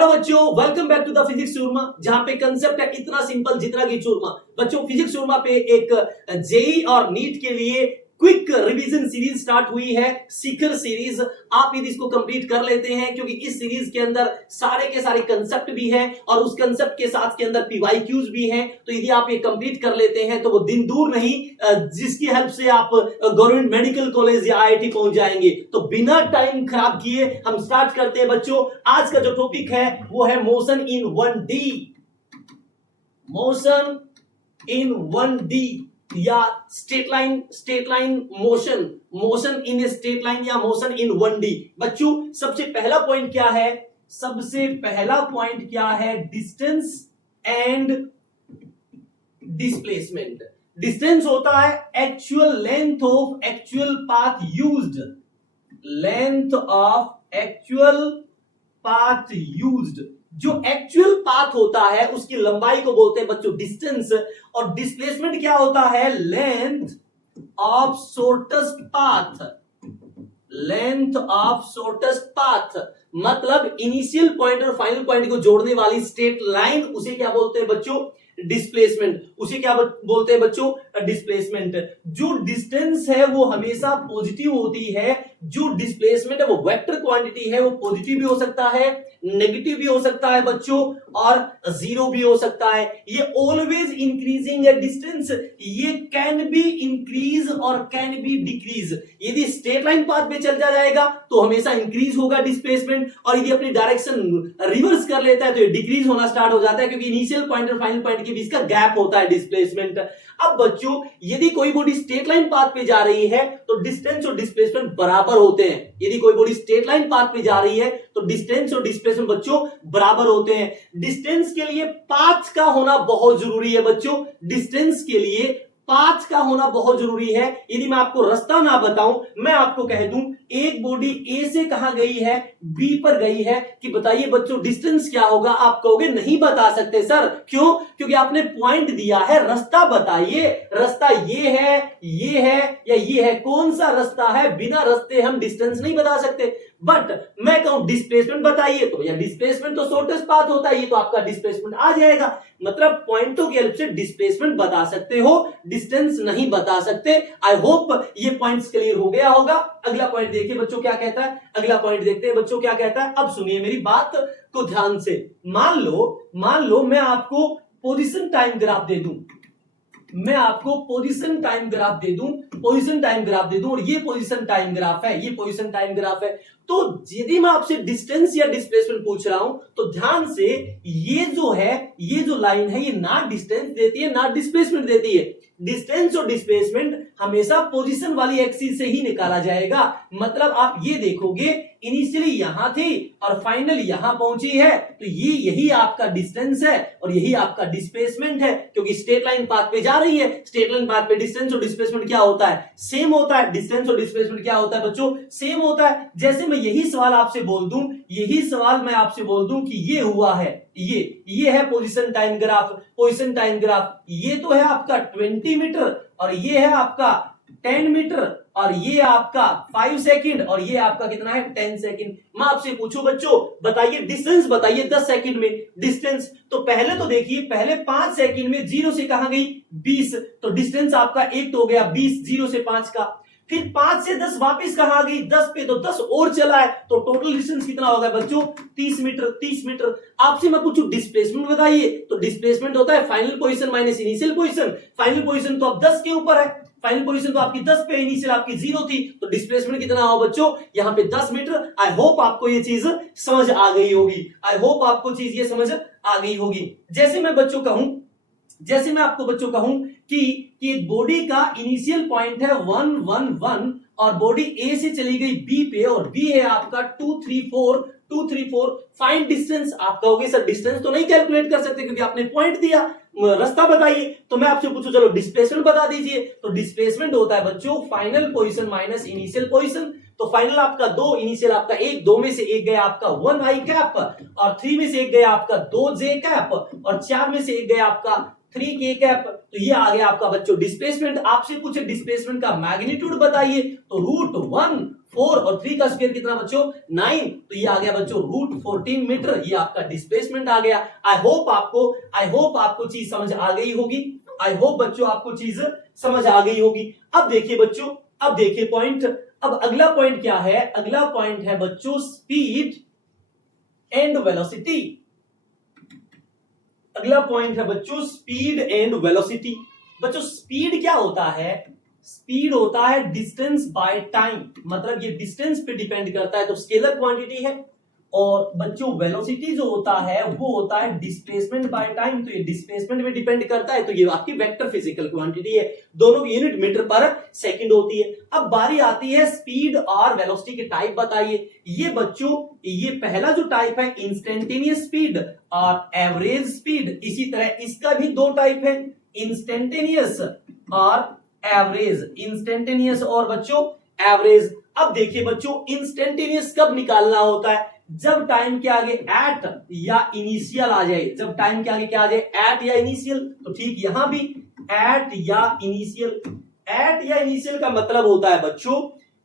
Hello बच्चों, welcome back to the physics Churma, जहां पे कंसेप्ट है इतना सिंपल जितना कि चूरमा। बच्चों, फिजिक्स चूरमा पे एक जेई और नीट के लिए क्विक रिवीजन सीरीज स्टार्ट हुई है, सीकर सीरीज। आप यदि इसको कंप्लीट कर लेते हैं, क्योंकि इस सीरीज के अंदर सारे के सारे कंसेप्ट भी हैं और उस कंसेप्ट के साथ के अंदर पीवाईक्यूज भी हैं, तो यदि आप ये कंप्लीट कर लेते हैं तो वो दिन दूर नहीं जिसकी हेल्प से आप गवर्नमेंट मेडिकल कॉलेज या आईआईटी पहुंच जाएंगे। तो बिना टाइम खराब किए हम स्टार्ट करते हैं बच्चों। आज का जो टॉपिक है वो है motion in 1D, motion in 1D या straight line motion in a straight line या मोशन इन 1D। बच्चों, सबसे पहला पॉइंट क्या है? सबसे पहला पॉइंट क्या है? Distance and displacement. डिस्टेंस होता है actual length of actual path used, length of actual path used. जो एक्चुअल पाथ होता है उसकी लंबाई को बोलते हैं बच्चों डिस्टेंस, और डिस्प्लेसमेंट क्या होता है? Length of shortest path, length of shortest path. मतलब इनिशियल पॉइंट और फाइनल पॉइंट को जोड़ने वाली स्ट्रेट लाइन, उसे क्या बोलते हैं बच्चों? डिस्प्लेसमेंट। उसे क्या बोलते हैं बच्चों? डिस्प्लेसमेंट। जो डिस्टेंस है वो हमेशा पॉजिटिव होती है, जो डिस्प्लेसमेंट है वो वेक्टर क्वांटिटी है, वो पॉजिटिव भी हो सकता है, नेगेटिव भी हो सकता है बच्चों, और जीरो भी हो सकता है। ये ऑलवेज इंक्रीजिंग है डिस्टेंस, ये कैन बी इंक्रीज और कैन बी डिक्रीज। यदि स्ट्रेट लाइन पाथ पे चल जाएगा तो हमेशा इंक्रीज होगा डिस्प्लेसमेंट, और यदि अपनी डायरेक्शन रिवर्स कर लेता है तो ये डिक्रीज होना स्टार्ट हो जाता है, क्योंकि इनिशियल पॉइंट और फाइनल पॉइंट के बीच का गैप होता है डिस्प्लेसमेंट। अब बच्चों, यदि कोई बॉडी स्ट्रेट लाइन पाथ पे जा रही है तो डिस्टेंस और डिस्प्लेसमेंट बराबर होते हैं। यदि कोई बॉडी स्ट्रेट लाइन पाथ पे जा रही है तो डिस्टेंस और डिस्प्लेसमेंट बच्चों बराबर होते हैं। डिस्टेंस के लिए पाथ का होना बहुत जरूरी है बच्चों, डिस्टेंस के लिए पाथ का होना बहुत जरूरी है। यदि मैं आपको रास्ता ना बताऊं, मैं आपको कह दूं एक बॉडी ए से कहां गई है? बी पर गई है, कि बताइए बच्चों डिस्टेंस क्या होगा? आप कहोगे नहीं बता सकते सर। क्यों? क्योंकि आपने पॉइंट दिया है, रास्ता बताइए। रास्ता ये है या ये है? कौन सा रास्ता है? बिना रास्ते हम डिस्टेंस नहीं बता सकते। बट मैं कहूं डिस्प्लेसमेंट बताइए, तो या डिस्प्लेसमेंट तो शॉर्टेस्ट पाथ होता है, ये तो आपका डिस्प्लेसमेंट आ जाएगा। मतलब पॉइंटों की हेल्प से डिस्प्लेसमेंट बता सकते हो, डिस्टेंस नहीं बता सकते। आई होप ये पॉइंट्स क्लियर हो गया होगा। अगला पॉइंट देखिए बच्चों क्या कहता है। अगला पॉइंट देखते हैं बच्चों क्या कहता है। अब सुनिए मेरी बात को ध्यान से। मान लो मैं आपको पोजीशन टाइम ग्राफ दे दूं, मैं आपको पोजीशन टाइम ग्राफ दे दूं, और ये पोजीशन टाइम ग्राफ है, ये पोजीशन टाइम ग्राफ है। तो यदि मैं आपसे डिस्टेंस या डिस्प्लेसमेंट पूछ रहा हूं तो ध्यान से, ये जो लाइन है ये ना डिस्टेंस देती है ना डिस्प्लेसमेंट देती है। डिस्टेंस और डिस्प्लेसमेंट हमेशा पोजीशन वाली एक्सिस से ही निकाला जाएगा। मतलब आप ये देखोगे इनिशियली यहां थी और फाइनली यहां पहुंची है, तो ये यही आपका डिस्टेंस है और यही आपका डिस्प्लेसमेंट है, क्योंकि स्ट्रेट लाइन पाथ पे जा रही है। स्ट्रेट लाइन पाथ पे डिस्टेंस और डिस्प्लेसमेंट क्या होता है? सेम होता है। डिस्टेंस और डिस्प्लेसमेंट क्या होता है बच्चों? सेम होता है। जैसे मैं यही सवाल आपसे बोल दूं कि ये हुआ है, ये है पोजीशन टाइम ग्राफ। ये तो है आपका 20 मीटर और ये है आपका 10 मीटर और ये आपका 5 सेकंड और ये आपका कितना है? 10 सेकंड। मैं आपसे पूछूं बच्चों, बताइए डिस्टेंस, बताइए 10 सेकंड में डिस्टेंस। तो पहले तो देखिए, पहले 5 सेकंड में 0 से कहां गई? 20, तो डिस्टेंस आपका एक तो हो गया 20, 0 से 5 का। फिर 5 से 10 वापस कहां आ गई? 10 पे, तो 10 और चला है, तो टोटल डिस्टेंस कितना होगा बच्चों? 30 मीटर। आपसे मैं पूछूं डिस्प्लेसमेंट बताइए, तो डिस्प्लेसमेंट होता है final position minus initial position. Final position तो अब 10 के ऊपर है, फाइनल पोजीशन तो आपकी 10 पे, इनिशियल आपकी 0 थी, तो डिस्प्लेसमेंट कितना होगा बच्चों? यहाँ पे 10 मीटर। आई होप आपको ये चीज समझ आ गई होगी। जैसे मैं आपको बच्चों कहूं कि एक बॉडी का इनिशियल पॉइंट है 1 1 1 और बॉडी ए से चली गई बी पे, और बी है आपका 2 3 4। Find distance. आप कहोगे सर डिस्टेंस तो नहीं कैलकुलेट कर सकते क्योंकि आपने पॉइंट दिया, रास्ता बताइए। तो मैं आपसे पूछूं चलो डिस्प्लेसमेंट बता दीजिए। तो डिस्प्लेसमेंट होता है बच्चों final position minus initial position. तो फाइनल आपका 2, इनिशियल आपका 1, 2 में से एक गया आपका 1 i कैप, और 3 में से एक गया आपका 2 j कैप, और 4 में से एक गया आपका 3k कैप, तो ये आ गया आपका बच्चों डिस्प्लेसमेंट। आपसे पूछे डिस्प्लेसमेंट का मैग्नीट्यूड बताइए, तो √1, 4 और 3 का स्क्वायर कितना बच्चों 9, तो ये आ गया बच्चों √14 मीटर, ये आपका डिस्प्लेसमेंट आ गया। आई होप आपको चीज समझ आ गई होगी। आई होप बच्चों आपको चीज समझ आ गई होगी। अब देखिए बच्चों, अब देखिए पॉइंट, अब अगला पॉइंट क्या है, अगला पॉइंट है बच्चों स्पीड एंड वेलोसिटी। अगला पॉइंट है बच्चों स्पीड एंड वेलोसिटी। बच्चों स्पीड क्या होता है, स्पीड होता है डिस्टेंस बाय टाइम, मतलब ये डिस्टेंस पे डिपेंड करता है, तो स्केलर क्वांटिटी है। और बच्चों वेलोसिटी जो होता है वो होता है डिस्प्लेसमेंट बाय टाइम, तो ये डिस्प्लेसमेंट पे डिपेंड करता है, तो ये आपकी वेक्टर फिजिकल क्वांटिटी है, दोनों की यूनिट मीटर पर सेकंड होती है। अब बारी आती है स्पीड और वेलोसिटी के टाइप बताइए। ये बच्चों, ये पहला जो टाइप है इंस्टेंटेनियस स्पीड और एवरेज स्पीड, इसी तरह इसका भी दो टाइप है, इंस्टेंटेनियस और एवरेज, इंस्टेंटेनियस और बच्चों एवरेज। अब देखिए बच्चों इंस्टेंटेनियस कब निकालना होता है, जब टाइम के आगे एट या इनिशियल आ जाए, जब टाइम के आगे क्या आ जाए एट या इनिशियल, तो ठीक यहां भी एट या इनिशियल। एट या इनिशियल का मतलब होता है बच्चों,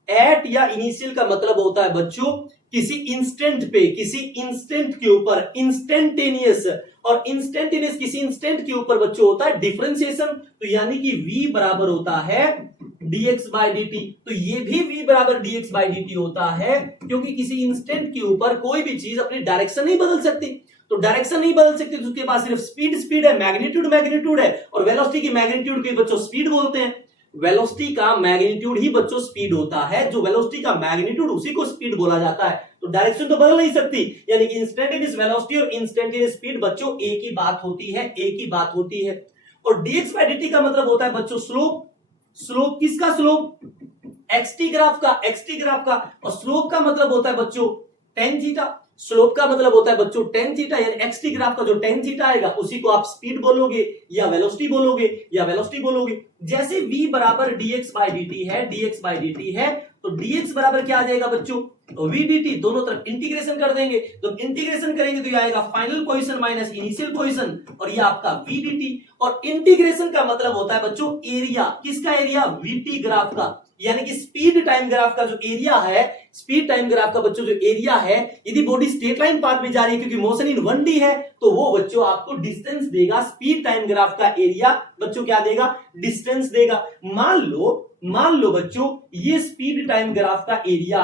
एट या इनिशियल का मतलब होता है बच्चों किसी इंस्टेंट पे, किसी इंस्टेंट के ऊपर इंस्टेंटेनियस, और इंस्टेंटेनियस किसी इंस्टेंट के ऊपर बच्चों होता है डिफरेंशिएशन, तो यानी कि v बराबर होता है dx बाई dt। तो ये भी v बराबर dx बाई dt होता है, क्योंकि किसी इंस्टेंट के ऊपर कोई भी चीज अपनी डायरेक्शन नहीं बदल सकती, तो डायरेक्शन नहीं बदल सकती तो उसके पास सिर्फ स्पीड है, मैग्नीट्यूड है, और वेलोसिटी की मैग्नीट्यूड के बच्चों स्पीड बोलते हैं। वेलोसिटी का मैग्नीट्यूड ही बच्चों स्पीड होता है, जो वेलोसिटी का मैग्नीट्यूड उसी को स्पीड बोला जाता है, तो डायरेक्शन तो बदल नहीं सकती। यानी कि इंस्टेंटेनियस वेलोसिटी और इंस्टेंटेनियस स्पीड बच्चों एक ही बात होती है, एक ही बात होती है। और dx बाई dt का मतलब होता है बच्चों स्लोप। स्लोप किसका स्लोप, xt ग्राफ का, xt ग्राफ का। और स्लोप का मतलब होता है बच्चों tan थीटा, स्लोप का मतलब होता है बच्चों tan थीटा, यानी xt ग्राफ का जो tan थीटा आएगा उसी को आप स्पीड बोलोगे या वेलोसिटी बोलोगे। जैसे v बराबर dx बाई dt है, तो dx बराबर क्या आ जाएगा बच्चों v dt, दोनों तरफ इंटीग्रेशन कर देंगे, तो इंटीग्रेशन करेंगे तो ये आएगा final position minus initial position, और ये आपका v dt। और इंटीग्रेशन का मतलब होता है बच्चों एरिया, किसका एरिया, vt ग्राफ का, यानी कि स्पीड टाइम ग्राफ का जो एरिया है, स्पीड टाइम ग्राफ का बच्चों जो एरिया है, यदि बॉडी स्ट्रेट लाइन पाथ में जा रही है क्योंकि मोशन इन 1D है, तो वो बच्चों आपको डिस्टेंस देगा। स्पीड टाइम ग्राफ का एरिया बच्चों क्या देगा, डिस्टेंस देगा। मान लो बच्चों ये स्पीड टाइम ग्राफ का एरिया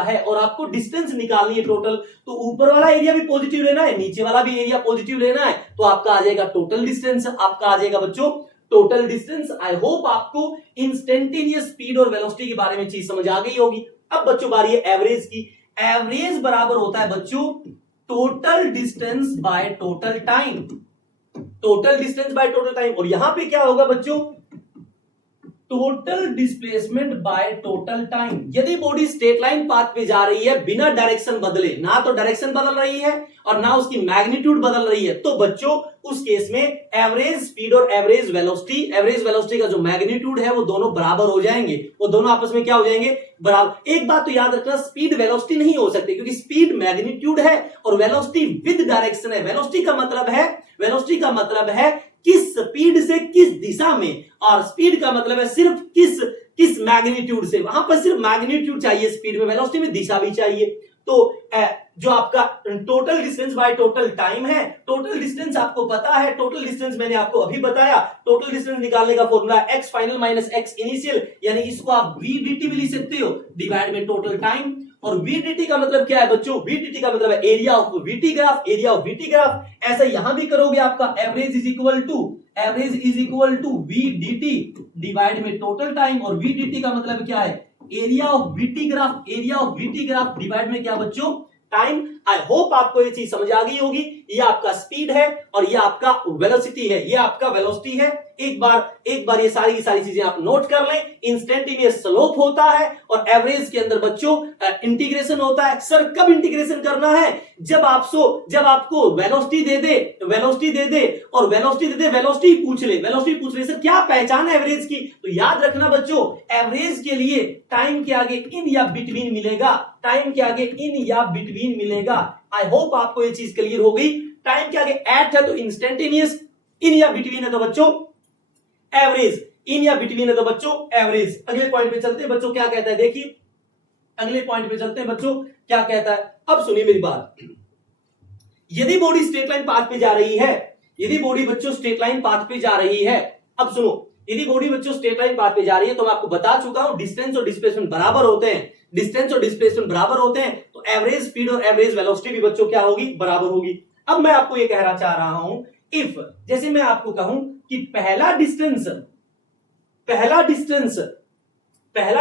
है और आपको डिस्टेंस निकालनी है टोटल, तो ऊपर वाला एरिया भी पॉजिटिव लेना है, नीचे वाला भी एरिया पॉजिटिव लेना है, तो आपका आ जाएगा टोटल डिस्टेंस, आपका आ जाएगा बच्चों टोटल डिस्टेंस। आई होप आपको इंस्टेंटेनियस स्पीड और वेलोसिटी के बारे में चीज समझ आ गई होगी। अब बच्चों बारी है एवरेज की। एवरेज बराबर होता है बच्चों total distance by total time, total distance by total time. और यहां पे क्या होगा बच्चों, total displacement by total time. यदि बॉडी स्ट्रेट लाइन पाथ पे जा रही है बिना डायरेक्शन बदले, ना तो डायरेक्शन बदल रही है और ना उसकी मैग्नीट्यूड बदल रही है, तो बच्चों उस केस में एवरेज स्पीड और एवरेज वेलोसिटी का जो मैग्नीट्यूड है वो दोनों बराबर हो जाएंगे, वो दोनों आपस में क्या हो जाएंगे, बराबर। एक बात तो याद रखना, स्पीड वेलोसिटी नहीं हो सकती, क्योंकि स्पीड मैग्नीट्यूड है और वेलोसिटी विद डायरेक्शन है। वेलोसिटी का मतलब है किस स्पीड से किस दिशा में, और स्पीड का मतलब है सिर्फ किस मैग्नीट्यूड से। वहां पर सिर्फ मैग्नीट्यूड चाहिए स्पीड में, वेलोसिटी में दिशा भी चाहिए। तो जो आपका total distance by total time है, टोटल डिस्टेंस आपको पता है, टोटल डिस्टेंस मैंने आपको अभी बताया। टोटल डिस्टेंस निकालने का formula x final minus x initial, यानी इसको आप v dt भी लिख सकते हो डिवाइड में टोटल टाइम। और v dt का मतलब क्या है बच्चों, v dt का मतलब है एरिया ऑफ vt ग्राफ। ऐसा यहां भी करोगे, आपका average is equal to v dt divide में टोटल टाइम। और v dt का मतलब क्या है, area of vt graph divide में क्या बच्चों, टाइम। आई होप आपको ये चीज समझ आ गई होगी। ये आपका स्पीड है और ये आपका वेलोसिटी है, ये आपका वेलोसिटी है। एक बार ये सारी की सारी चीजें आप नोट कर लें। इंस्टेंटेनियस स्लोप होता है और एवरेज के अंदर बच्चों इंटीग्रेशन होता है। सर कब इंटीग्रेशन करना है, जब आपको वेलोसिटी दे दे और वेलोसिटी पूछ ले सर क्या पहचान है एवरेज की, तो याद रखना बच्चों एवरेज के लिए टाइम के आगे इन या बिटवीन मिलेगा। आई होप आपको ये चीज क्लियर हो गई। टाइम के आगे एट है तो इंस्टेंटेनियस, इन या बिटवीन है तो बच्चों एवरेज, इन या बिटवीन है तो बच्चों एवरेज। अगले पॉइंट पे चलते हैं बच्चों, क्या कहता है देखिए, अगले पॉइंट पे चलते हैं बच्चों, क्या कहता है। अब सुनिए मेरी बात, यदि बॉडी स्ट्रेट लाइन पाथ पे जा रही है, यदि बॉडी बच्चों स्ट्रेट लाइन पाथ पे जा रही है, अब सुनो, यदि बॉडी बच्चों स्ट्रेट लाइन पाथ पे जा रही है तो मैं आपको बता चुका हूं डिस्टेंस और डिस्प्लेसमेंट बराबर होते हैं, डिस्टेंस और डिस्प्लेसमेंट बराबर होते हैं तो एवरेज स्पीड और एवरेज वेलोसिटी भी बच्चों क्या होगी, बराबर होगी। अब मैं आपको ये कहना चाह रहा हूं, इफ जैसे मैं आपको कहूं कि पहला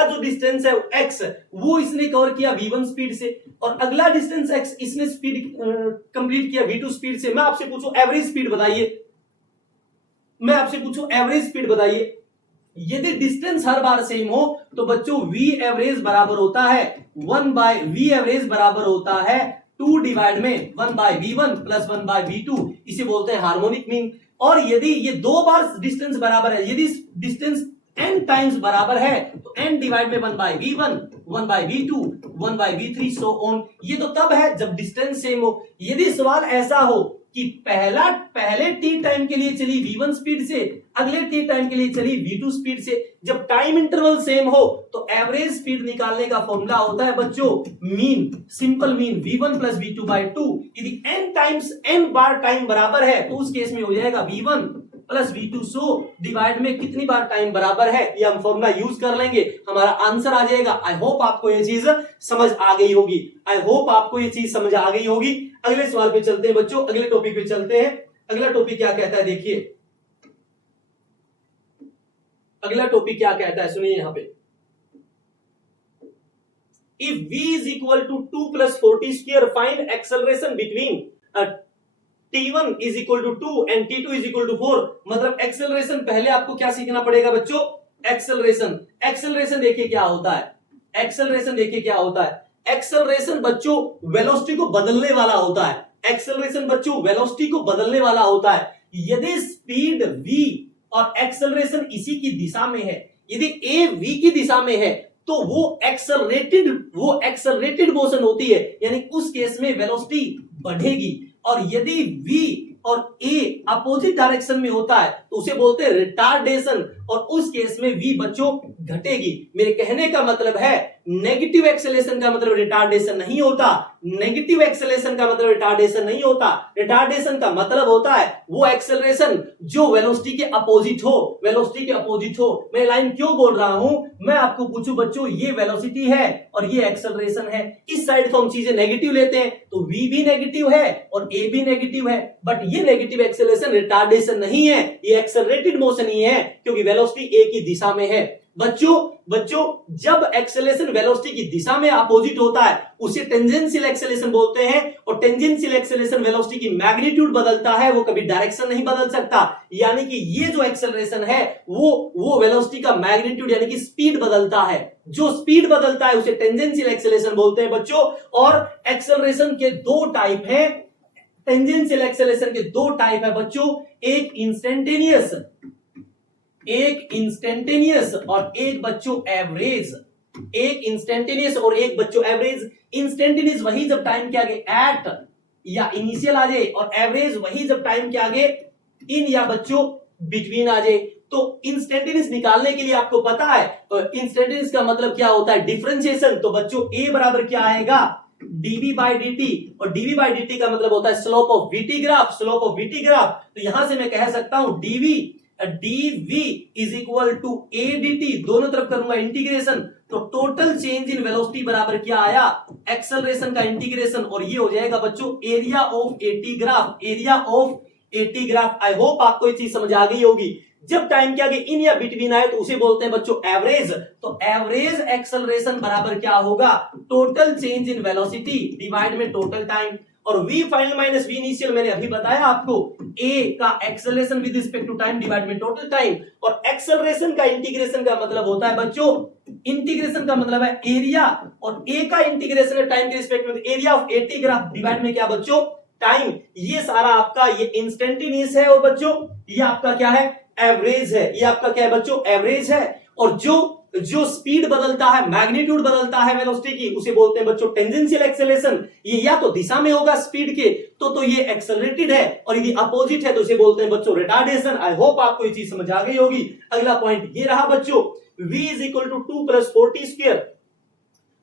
जो डिस्टेंस है x, वो इसने कवर किया v1 स्पीड से, और अगला डिस्टेंस x इसने स्पीड कंप्लीट किया v2 स्पीड से। मैं आपसे पूछूं एवरेज स्पीड बताइए, मैं आपसे पूछूं एवरेज स्पीड बताइए। यदि डिस्टेंस हर बार सेम हो तो बच्चों v एवरेज बराबर होता है 1/v एवरेज बराबर होता है 2 डिवाइड में 1/v1 प्लस 1/v2, इसे बोलते हैं हार्मोनिक मीन। और यदि ये दो बार डिस्टेंस बराबर है, यदि डिस्टेंस n टाइम्स बराबर है तो n डिवाइड में 1/v1, 1/v2, 1/v3 so on. ये तो तब है जब डिस्टेंस सेम हो। यदि सवाल ऐसा हो कि पहले t टाइम के लिए चली v1 स्पीड से, अगले t टाइम के लिए चली v2 स्पीड से, जब टाइम इंटरवल सेम हो तो एवरेज स्पीड निकालने का फॉर्मूला होता है बच्चों mean, simple mean v1 plus v2/2। यदि n बार टाइम बराबर है तो उस केस में हो जाएगा v1 plus v2 so divide में कितनी बार टाइम बराबर है, ये हम फॉर्मूला यूज कर लेंगे, हमारा आंसर आ जाएगा। आई होप आपको ये चीज समझ आ गई होगी, आई होप आपको ये चीज समझ आ गई होगी। अगले सवाल पे चलते हैं बच्चों, अगले टॉपिक पे चलते हैं। अगला टॉपिक क्या कहता है देखिए, अगला टॉपिक क्या कहता है सुनिए यहां पे, if v is equal to 2 plus 4t square, find acceleration between t1 is equal to 2 and t2 is equal to 4। मतलब एक्सेलरेशन पहले आपको क्या सीखना पड़ेगा बच्चों, एक्सेलरेशन देखिए क्या होता है, एक्सेलरेशन देखिए क्या होता है। एक्सेलरेशन बच्चों वेलोसिटी को बदलने वाला होता है, एक्सेलरेशन बच्चों वेलोसिटी को बदलने वाला होता है। यदि स्पीड v और एक्सेलरेशन इसी की दिशा में है, यदि a v की दिशा में है तो वो एक्सेलरेटेड मोशन होती है, यानी उस केस में वेलोसिटी बढ़ेगी। और यदि v और a अपोजिट डायरेक्शन में होता है तो उसे बोलते हैं रिटार्डेशन, और उस केस में v बच्चों घटेगी। मेरे कहने का मतलब है नेगेटिव एक्सेलरेशन का मतलब रिटार्डेशन नहीं होता, नेगेटिव एक्सेलरेशन का मतलब रिटार्डेशन नहीं होता। रिटार्डेशन का मतलब होता है वो एक्सेलरेशन जो वेलोसिटी के अपोजिट हो, वेलोसिटी के अपोजिट हो। मैं लाइन क्यों बोल रहा हूं, मैं आपको पूछूं बच्चों ये वेलोसिटी है और ये एक्सेलरेशन है, इस साइड को हम चीजें नेगेटिव लेते हैं तो v भी नेगेटिव है और a भी नेगेटिव है, बट ये नेगेटिव एक्सेलरेशन रिटार्डेशन नहीं है, ये एक्सेलरेटेड मोशन ही है क्योंकि वेलोसिटी a की दिशा में है। बच्चों जब एक्सेलरेशन वेलोसिटी की दिशा में अपोजिट होता है उसे टेंजेंशियल एक्सेलरेशन बोलते हैं, और टेंजेंशियल एक्सेलरेशन वेलोसिटी की मैग्नीट्यूड बदलता है, वो कभी डायरेक्शन नहीं बदल सकता। यानी कि ये जो एक्सेलरेशन है वो वेलोसिटी का मैग्नीट्यूड यानी कि स्पीड बदलता है, जो स्पीड बदलता है उसे टेंजेंशियल एक्सेलरेशन बोलते हैं बच्चों। और एक्सेलरेशन के दो टाइप हैं, टेंजेंशियल एक्सेलरेशन के दो टाइप है बच्चों, एक इंस्टेंटेनियस और एक बच्चों एवरेज, एक इंस्टेंटेनियस और एक बच्चों एवरेज। इंस्टेंटेनियस वही जब टाइम के आगे एट या इनिशियल आ जाए, और एवरेज वही जब टाइम के आगे इन या बच्चों बिटवीन आ जाए। तो इंस्टेंटेनियस निकालने के लिए आपको पता है इंस्टेंटेनियस का मतलब क्या होता है, डिफरेंशिएशन। तो बच्चों ए बराबर क्या आएगा, dv by dt, और dv by dt का मतलब होता है slope of vt graph, slope of vt graph. तो यहां से मैं कह सकता हूं dv is equal to a dt, दोनों तरफ करूंगा इंटीग्रेशन, तो टोटल चेंज इन वेलोसिटी बराबर क्या आया, एक्सेलरेशन का इंटीग्रेशन, और ये हो जाएगा बच्चों area of eighty graph, area of eighty graph. I hope आपको ये चीज समझ आ गई होगी। जब टाइम के आगे इन या बिटवीन आए तो उसे बोलते हैं बच्चों एवरेज। तो एवरेज एक्सेलरेशन बराबर क्या होगा, total change in velocity divide में टोटल टाइम, और v final minus v initial मैंने अभी बताया आपको, a का acceleration with respect to time divide में टोटल टाइम। और एक्सेलरेशन का इंटीग्रेशन का मतलब होता है बच्चों, इंटीग्रेशन का मतलब है एरिया, और a का इंटीग्रेशन है टाइम के रिस्पेक्ट में area of eighty graph divide में क्या बच्चों, टाइम। ये सारा आपका ये इंस्टेंटेनियस है, और बच्चों ये आपका क्या है, एवरेज है। ये आपका क्या है बच्चों, एवरेज है। और जो जो स्पीड बदलता है, मैग्नीट्यूड बदलता है वेलोसिटी की, उसे बोलते हैं बच्चों टेंजेंशियल एक्सेलरेशन। ये या तो दिशा में होगा स्पीड के तो ये एक्सेलरेटेड है, और यदि अपोजिट है तो उसे बोलते हैं बच्चों रिटार्डेशन। आई होप आपको ये चीज समझ आ गई होगी। अगला पॉइंट ये रहा बच्चों, v is equal to 2 plus 4t square।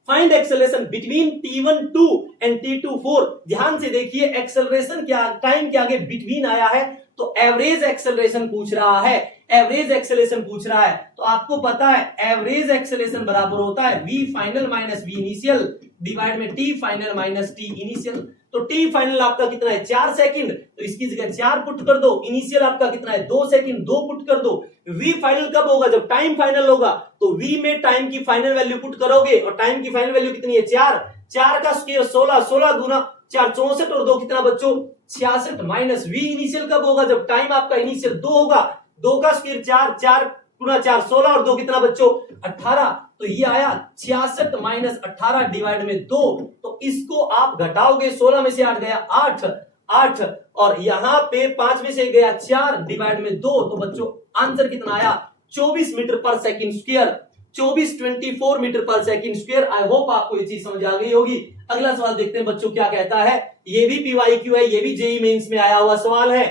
Find acceleration between t1 2 and t2 4। ध्यान से देखिए, एक्सेलरेशन क्या टाइम के आगे बिटवीन आया है तो एवरेज एक्सेलरेशन पूछ रहा है, एवरेज एक्सेलरेशन पूछ रहा है। तो आपको पता है एवरेज एक्सेलरेशन बराबर होता है v final minus v initial divide में t final minus t initial. तो t फाइनल आपका कितना है 4 सेकंड, तो इसकी जगह 4 पुट कर दो। इनिशियल आपका कितना है 2 सेकंड, 2 पुट कर दो। v फाइनल कब होगा, जब टाइम फाइनल होगा। तो v में टाइम की फाइनल वैल्यू पुट करोगे, और टाइम की फाइनल वैल्यू कितनी है 4, 4 का स्क्वायर 16, 16 गुना 4 64, और 2 कितना बच्चों 66 माइनस v इनिशियल कब होगा, जब टाइम आपका इनिशियल 2 होगा। 2 का स्क्वायर 4, 4 गुना 4 16, और 2 कितना बच्चों 18। तो ये आया 66 माइनस 18 डिवाइड में 2। तो इसको आप घटाओगे, 16 में से 8 गया 8, 8, और यहां पे 5 में से गया 4 डिवाइड में 2। तो बच्चों आंसर कितना आया 24 मीटर पर सेकंड स्क्वायर, 24 मीटर पर सेकंड स्क्वायर। आई होप आपको ये चीज समझ आ गई होगी। अगला सवाल देखते हैं बच्चों क्या कहता है। ये भी पीवाईक्यू है, ये भी जेईई मेंस में आया हुआ सवाल है।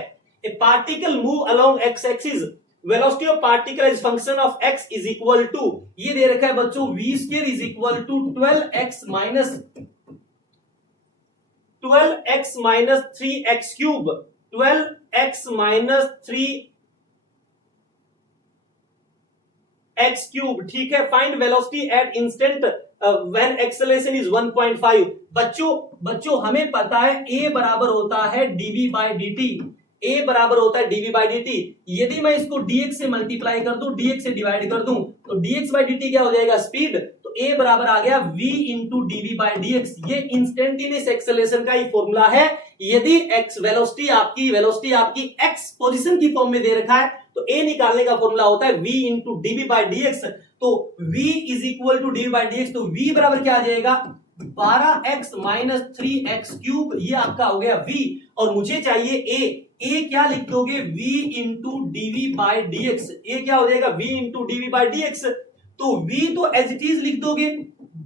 A particle move along X axis, velocity of particle is function of x is equal to, ये दे रखा है बच्चों v square is equal to 12x minus 3x cube, 12x minus 3x cube. ठीक है, find velocity at instant when acceleration is 1.5। बच्चों हमें पता है a बराबर होता है dv बाय dt, a बराबर होता है dv बाई dt। यदि मैं इसको dx से मल्टीप्लाई कर दूं, dx से डिवाइड कर दूं, तो dx बाई dt क्या हो जाएगा स्पीड। तो a बराबर आ गया v into dv by dx। ये इंस्टेंटेनियस एक्सेलरेशन का ही फॉर्मूला है। यदि x वेलोसिटी आपकी x पोजीशन की फॉर्म में दे रखा है तो a निकालने का फॉर्मूला होता है v into dv by dx। तो v is equal to dv by dx, तो v बराबर क्या आ जाएगा 12x माइनस 3x क्यूब। ये आपका हो गया v, और मुझे चाहिए a क्या लिख दोगे v into DV by dx। a क्या हो जाएगा v into DV by dx। तो v तो एज इट इज लिख दोगे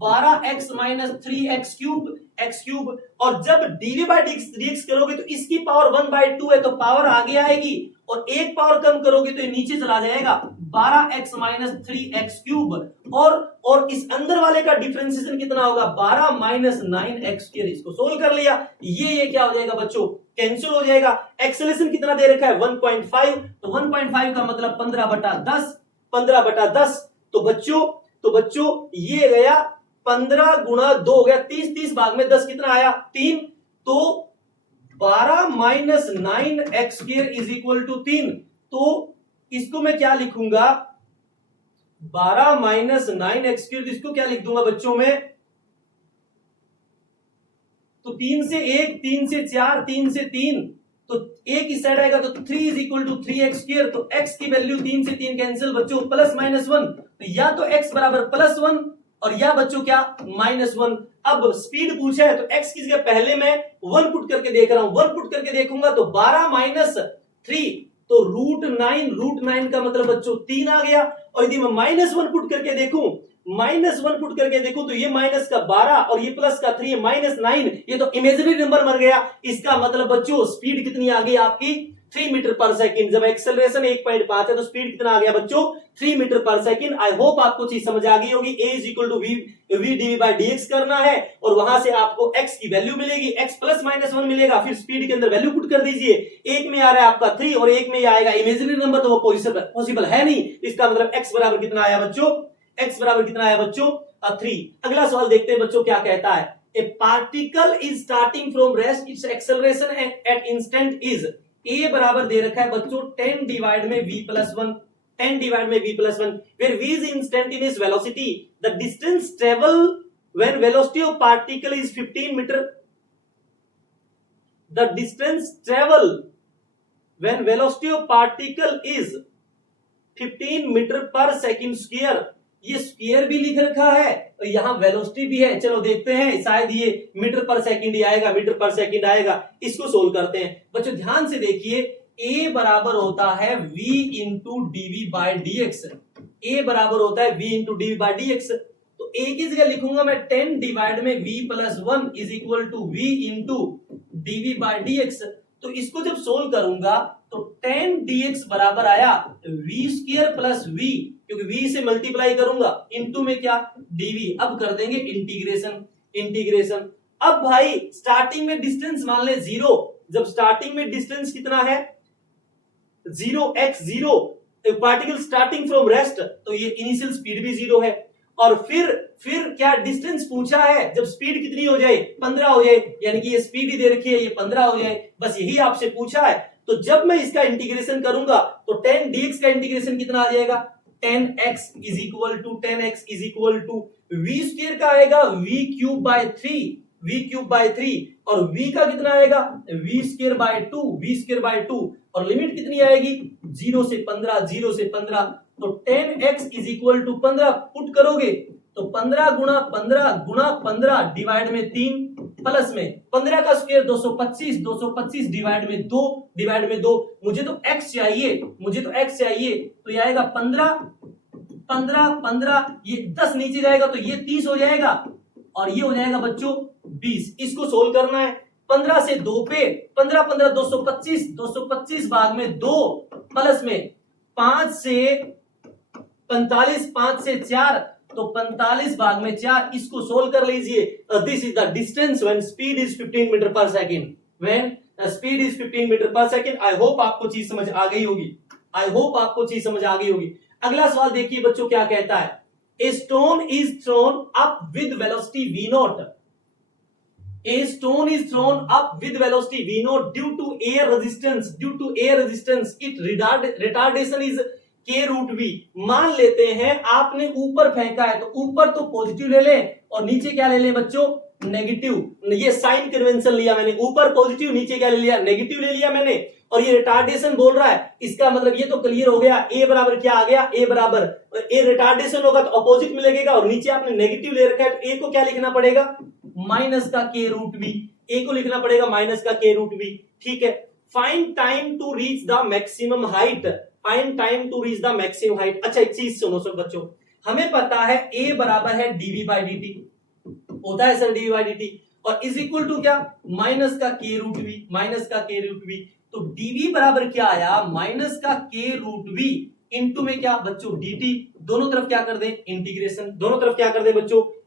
12x minus 3x cube, x cube, और जब dv बाई dx करोगे तो इसकी पावर 1/2 है, तो पावर आगे आएगी, और एक पावर कम करोगे तो ये नीचे चला जाएगा 12x माइनस 3x क्यूब। और इस अंदर वाले का डिफरेंशिएशन कितना होगा 12 माइनस 9x स्क्वायर। इसको सोल्व कर लिया, ये क्या हो जाएगा बच्चों कैंसिल हो जाएगा। एक्सेलरेशन कितना दे रखा है 1.5, तो 1.5 का मतलब 15/10, 15/10। तो बच्चों ये गया 15 गुणा 2 हो गया 30, 30 भाग में 10 कितना आया 3। तो 12 minus 9x square is equal to 3। तो इसको मैं क्या लिखूंगा 12 माइनस 9x स्क्वायर, इसको क्या लिख दूंगा बच्चों में, तो 3 से 1, 3 से 4, 3 से 3, तो एक इस साइड आएगा तो 3 is equal to 3x square. तो x की वैल्यू 3 से 3 कैंसिल बच्चों, प्लस माइनस 1, तो या तो x बराबर +1 और या बच्चों क्या -1। अब स्पीड पूछा है तो x की जगह पहले मैं 1 पुट करके देख रहा हूं, 1 पुट करके देखूंगा तो 12 माइनस 3, तो √9 का मतलब बच्चों 3 आ गया। और यदि मैं -1 पुट करके देखूं, -1 पुट करके देखूं तो ये माइनस का 12 और ये प्लस का 3, -9, ये तो इमेजिनरी नंबर मर गया। इसका मतलब बच्चों स्पीड कितनी आ गई आपकी 3 मीटर पर सेकंड। जब एक्सेलरेशन 1.5 है तो स्पीड कितना आ गया बच्चों 3 मीटर पर सेकंड। आई होप आपको चीज समझ आ गई होगी। a is equal to v dv by dx करना है, और वहां से आपको x की वैल्यू मिलेगी, x प्लस -1 मिलेगा, फिर स्पीड के अंदर वैल्यू पुट कर दीजिए। एक में आ रहा है आपका 3 और एक में आएगा इमेजिनरी नंबर, तो वो पॉसिबल है नहीं। इसका मतलब x बराबर कितना आया बच्चों, x बराबर कितना आया बच्चों 3। अगला सवाल देखते हैं बच्चों क्या कहता है। A particle is starting from rest, it's acceleration at instant is, a बराबर दे रखा है बच्चों 10 डिवाइड में v प्लस 1, 10 डिवाइड में v plus 1, where v is instantaneous velocity, the distance travel when velocity of particle is 15 meter, the distance travel when velocity of particle is 15 metre पर second square. ये square भी लिख रखा है और यहाँ velocity भी है। चलो देखते हैं, शायद ये मीटर पर सेकंड ही आएगा, मीटर पर सेकंड आएगा। इसको सोल्व करते हैं बच्चों, ध्यान से देखिए। a बराबर होता है v into DV by dx। A बराबर होता है v into D by D X. तो ए की जगह लिखूंगा मैं 10 डिवाइड में v plus 1 is equal to v into DV by D X. तो इसको जब सोल्व करूंगा तो 10 dx बराबर आया v स्क्वायर प्लस v, क्योंकि v से मल्टीप्लाई करूंगा, इंटू में क्या dv। अब कर देंगे इंटीग्रेशन। अब भाई स्टार्टिंग में डिस्टेंस मान ले 0, जब स्टार्टिंग में डिस्टेंस कितना है 0x0, particle starting from rest, तो ये इनिशियल स्पीड भी 0 है। और फिर क्या डिस्टेंस पूछा है, जब स्पीड कितनी हो जाए 15 हो जाए, यानी कि ये स्पीड ही दे रखी है, ये 15 हो जाए, बस यही आपसे पूछा है। तो जब मैं इसका इंटीग्रेशन करूंगा तो 10 dx का इंटीग्रेशन कितना आ जाएगा 10x is equal to v square का आएगा v क्यूब बाय 3 और v का कितना आएगा v स्क्वायर बाय 2 और लिमिट कितनी आएगी 0 से 15। तो 10x is equal to 15 put करोगे तो 15 गुणा 15 डिवाइड में 3 प्लस में 15 का स्क्वायर 225 डिवाइड में 2। मुझे तो x चाहिए, तो ये आएगा 15, ये 10 नीचे जाएगा तो ये 30 हो जाएगा और ये हो जाएगा बच्चों 20। इसको सोल्व करना है 15 से 2 पे 15 225 भाग में 2 प्लस में 5 से 45 5 से 4 तो 45 भाग में 4, इसको सोल्व कर लीजिए। This is the distance when speed is 15 metre पर सेकेंड। आई होप आपको चीज समझ आ गई होगी। अगला सवाल देखिए बच्चों क्या कहता है, a stone is thrown up with velocity v not. A stone is thrown up with velocity v naught due to air resistance. Its retardation is k root v। मान लेते हैं आपने ऊपर फेंका है तो ऊपर तो पॉजिटिव ले लें और नीचे क्या ले लें बच्चों नेगेटिव। ये साइन कन्वेंशन लिया मैंने, ऊपर पॉजिटिव नीचे क्या ले लिया नेगेटिव ले लिया मैंने। और ये रिटार्डेशन बोल रहा है, इसका मतलब ये तो क्लियर हो गया। ए बराबर क्या आ गया, ए बराबर ए रिटार्डेशन होगा तो अपोजिट में लगेगा और नीचे आपने नेगेटिव ले रखा है तो ए को क्या लिखना पड़ेगा माइनस का के रूट बी। ए को लिखना पड़ेगा माइनस का के रूट बी। ठीक है, find time to reach the maximum height. अच्छा एक चीज सुनो सब बच्चों, हमें पता है ए बराबर है डीवी बाई डी टी, होता है sir DV by D T, और इज इक्वल टू क्या माइनस का के रूट बी। तो dv बराबर क्या आया माइनस का k रूट v इंटू में क्या बच्चों dt। दोनों तरफ क्या कर दें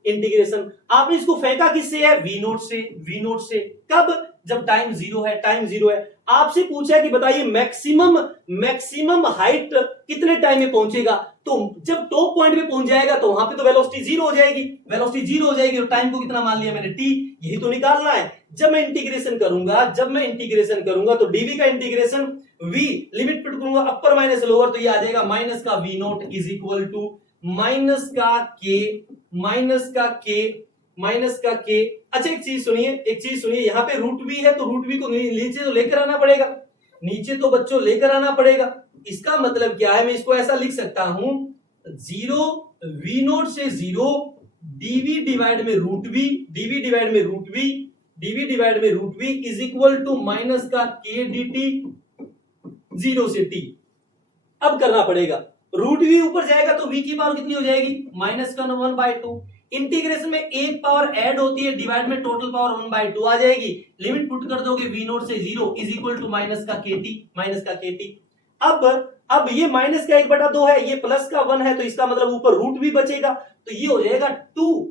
इंटीग्रेशन। आपने इसको फेंका किससे है v नोट से। कब, जब टाइम जीरो है। आपसे पूछा है कि बताइए मैक्सिमम हाइट कितने टाइम में पहुंचेगा। तो जब टॉप पॉइंट पे पहुंच जाएगा तो वहां पे तो वेलोसिटी जीरो हो जाएगी और टाइम को कितना मान लिया मैंने t, यही तो निकालना है। जब मैं इंटीग्रेशन करूंगा तो dv का इंटीग्रेशन v लिमिट पुट करूंगा अपर माइनस लोअर तो ये आ जाएगा माइनस का v not is equal to minus का k। अच्छा एक चीज सुनिए, यहाँ पे रूट v है तो रूट v को नीचे तो लेकर आना पड़ेगा। इसका मतलब क्या है, मैं इसको ऐसा लिख सकता हूं 0 v नोट से 0 dv डिवाइड में root v is equal to minus का k dt 0 से t। अब करना पड़ेगा, रूट v ऊपर जाएगा तो v की पावर कितनी हो जाएगी माइनस का 1/2। इंटीग्रेशन में एक पावर ऐड होती है डिवाइड में टोटल पावर 1/2 आ जाएगी। लिमिट पुट कर दोगे v नोट से 0 इज इक्वल टू माइनस का kt। अब ये माइनस का 1/2 है, ये प्लस का 1 है तो इसका मतलब ऊपर रूट भी बचेगा तो ये हो जाएगा 2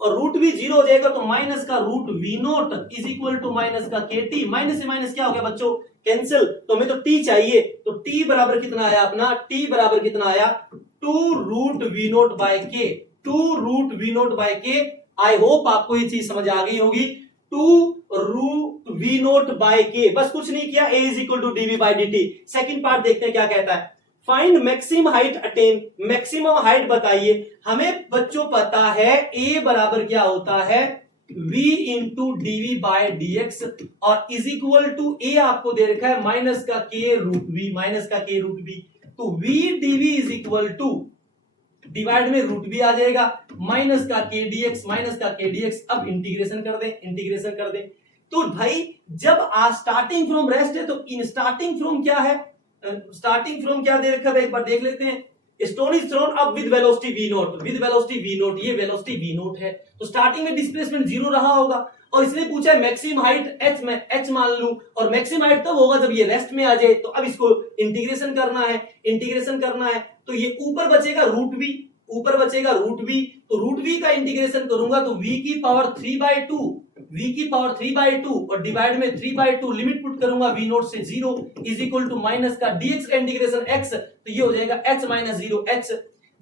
और रूट भी 0 हो जाएगा तो माइनस का root v not is equal to minus का kt। माइनस से माइनस क्या हो गया बच्चों कैंसिल, तो हमें तो t चाहिए तो t बराबर कितना आया अपना 2 root v naught by k। I hope आपको ये चीज समझ आ गई होगी। 2 root v naught by k, बस कुछ नहीं किया, a is equal to dv by dt। Second part देखते हैं क्या कहता है, find maximum height attain. Maximum height बताइए। हमें बच्चों पता है a बराबर क्या होता है v into d v by dx और इज इक्वल टू a आपको दे रखा है माइनस का k रूट v। तो v dv is equal to divide में रूट भी आ जाएगा माइनस का k dx। अब इंटीग्रेशन कर दें तो भाई जब स्टार्टिंग फ्रॉम रेस्ट है तो इन स्टार्टिंग फ्रॉम क्या है, स्टार्टिंग फ्रॉम क्या दे रखा है एक बार देख लेते हैं। Stone is thrown up with velocity v naught, with velocity v naught, ये वेलोसिटी वी नोट है, तो स्टार्टिंग में डिस्प्लेसमेंट जीरो रहा होगा, और इसने पूछा है मैक्सिमम हाइट एच में, एच मान लूं, और मैक्सिमम हाइट तब होगा जब ये रेस्ट में आ जाए, तो अब इसको इंटीग्रेशन करना है, इंटीग्रेशन करना है, तो ये ऊपर बचेगा रूट वी, ऊपर बचेगा रूट वी, तो रूट वी का इंटीग्रेशन करूंगा तो v की पावर 3/2, v की पावर 3/2 और डिवाइड में 3/2, लिमिट पुट करूंगा v नोट से 0 इज इक्वल टू माइनस का dx का इंटीग्रेशन x, तो ये हो जाएगा h माइनस 0h।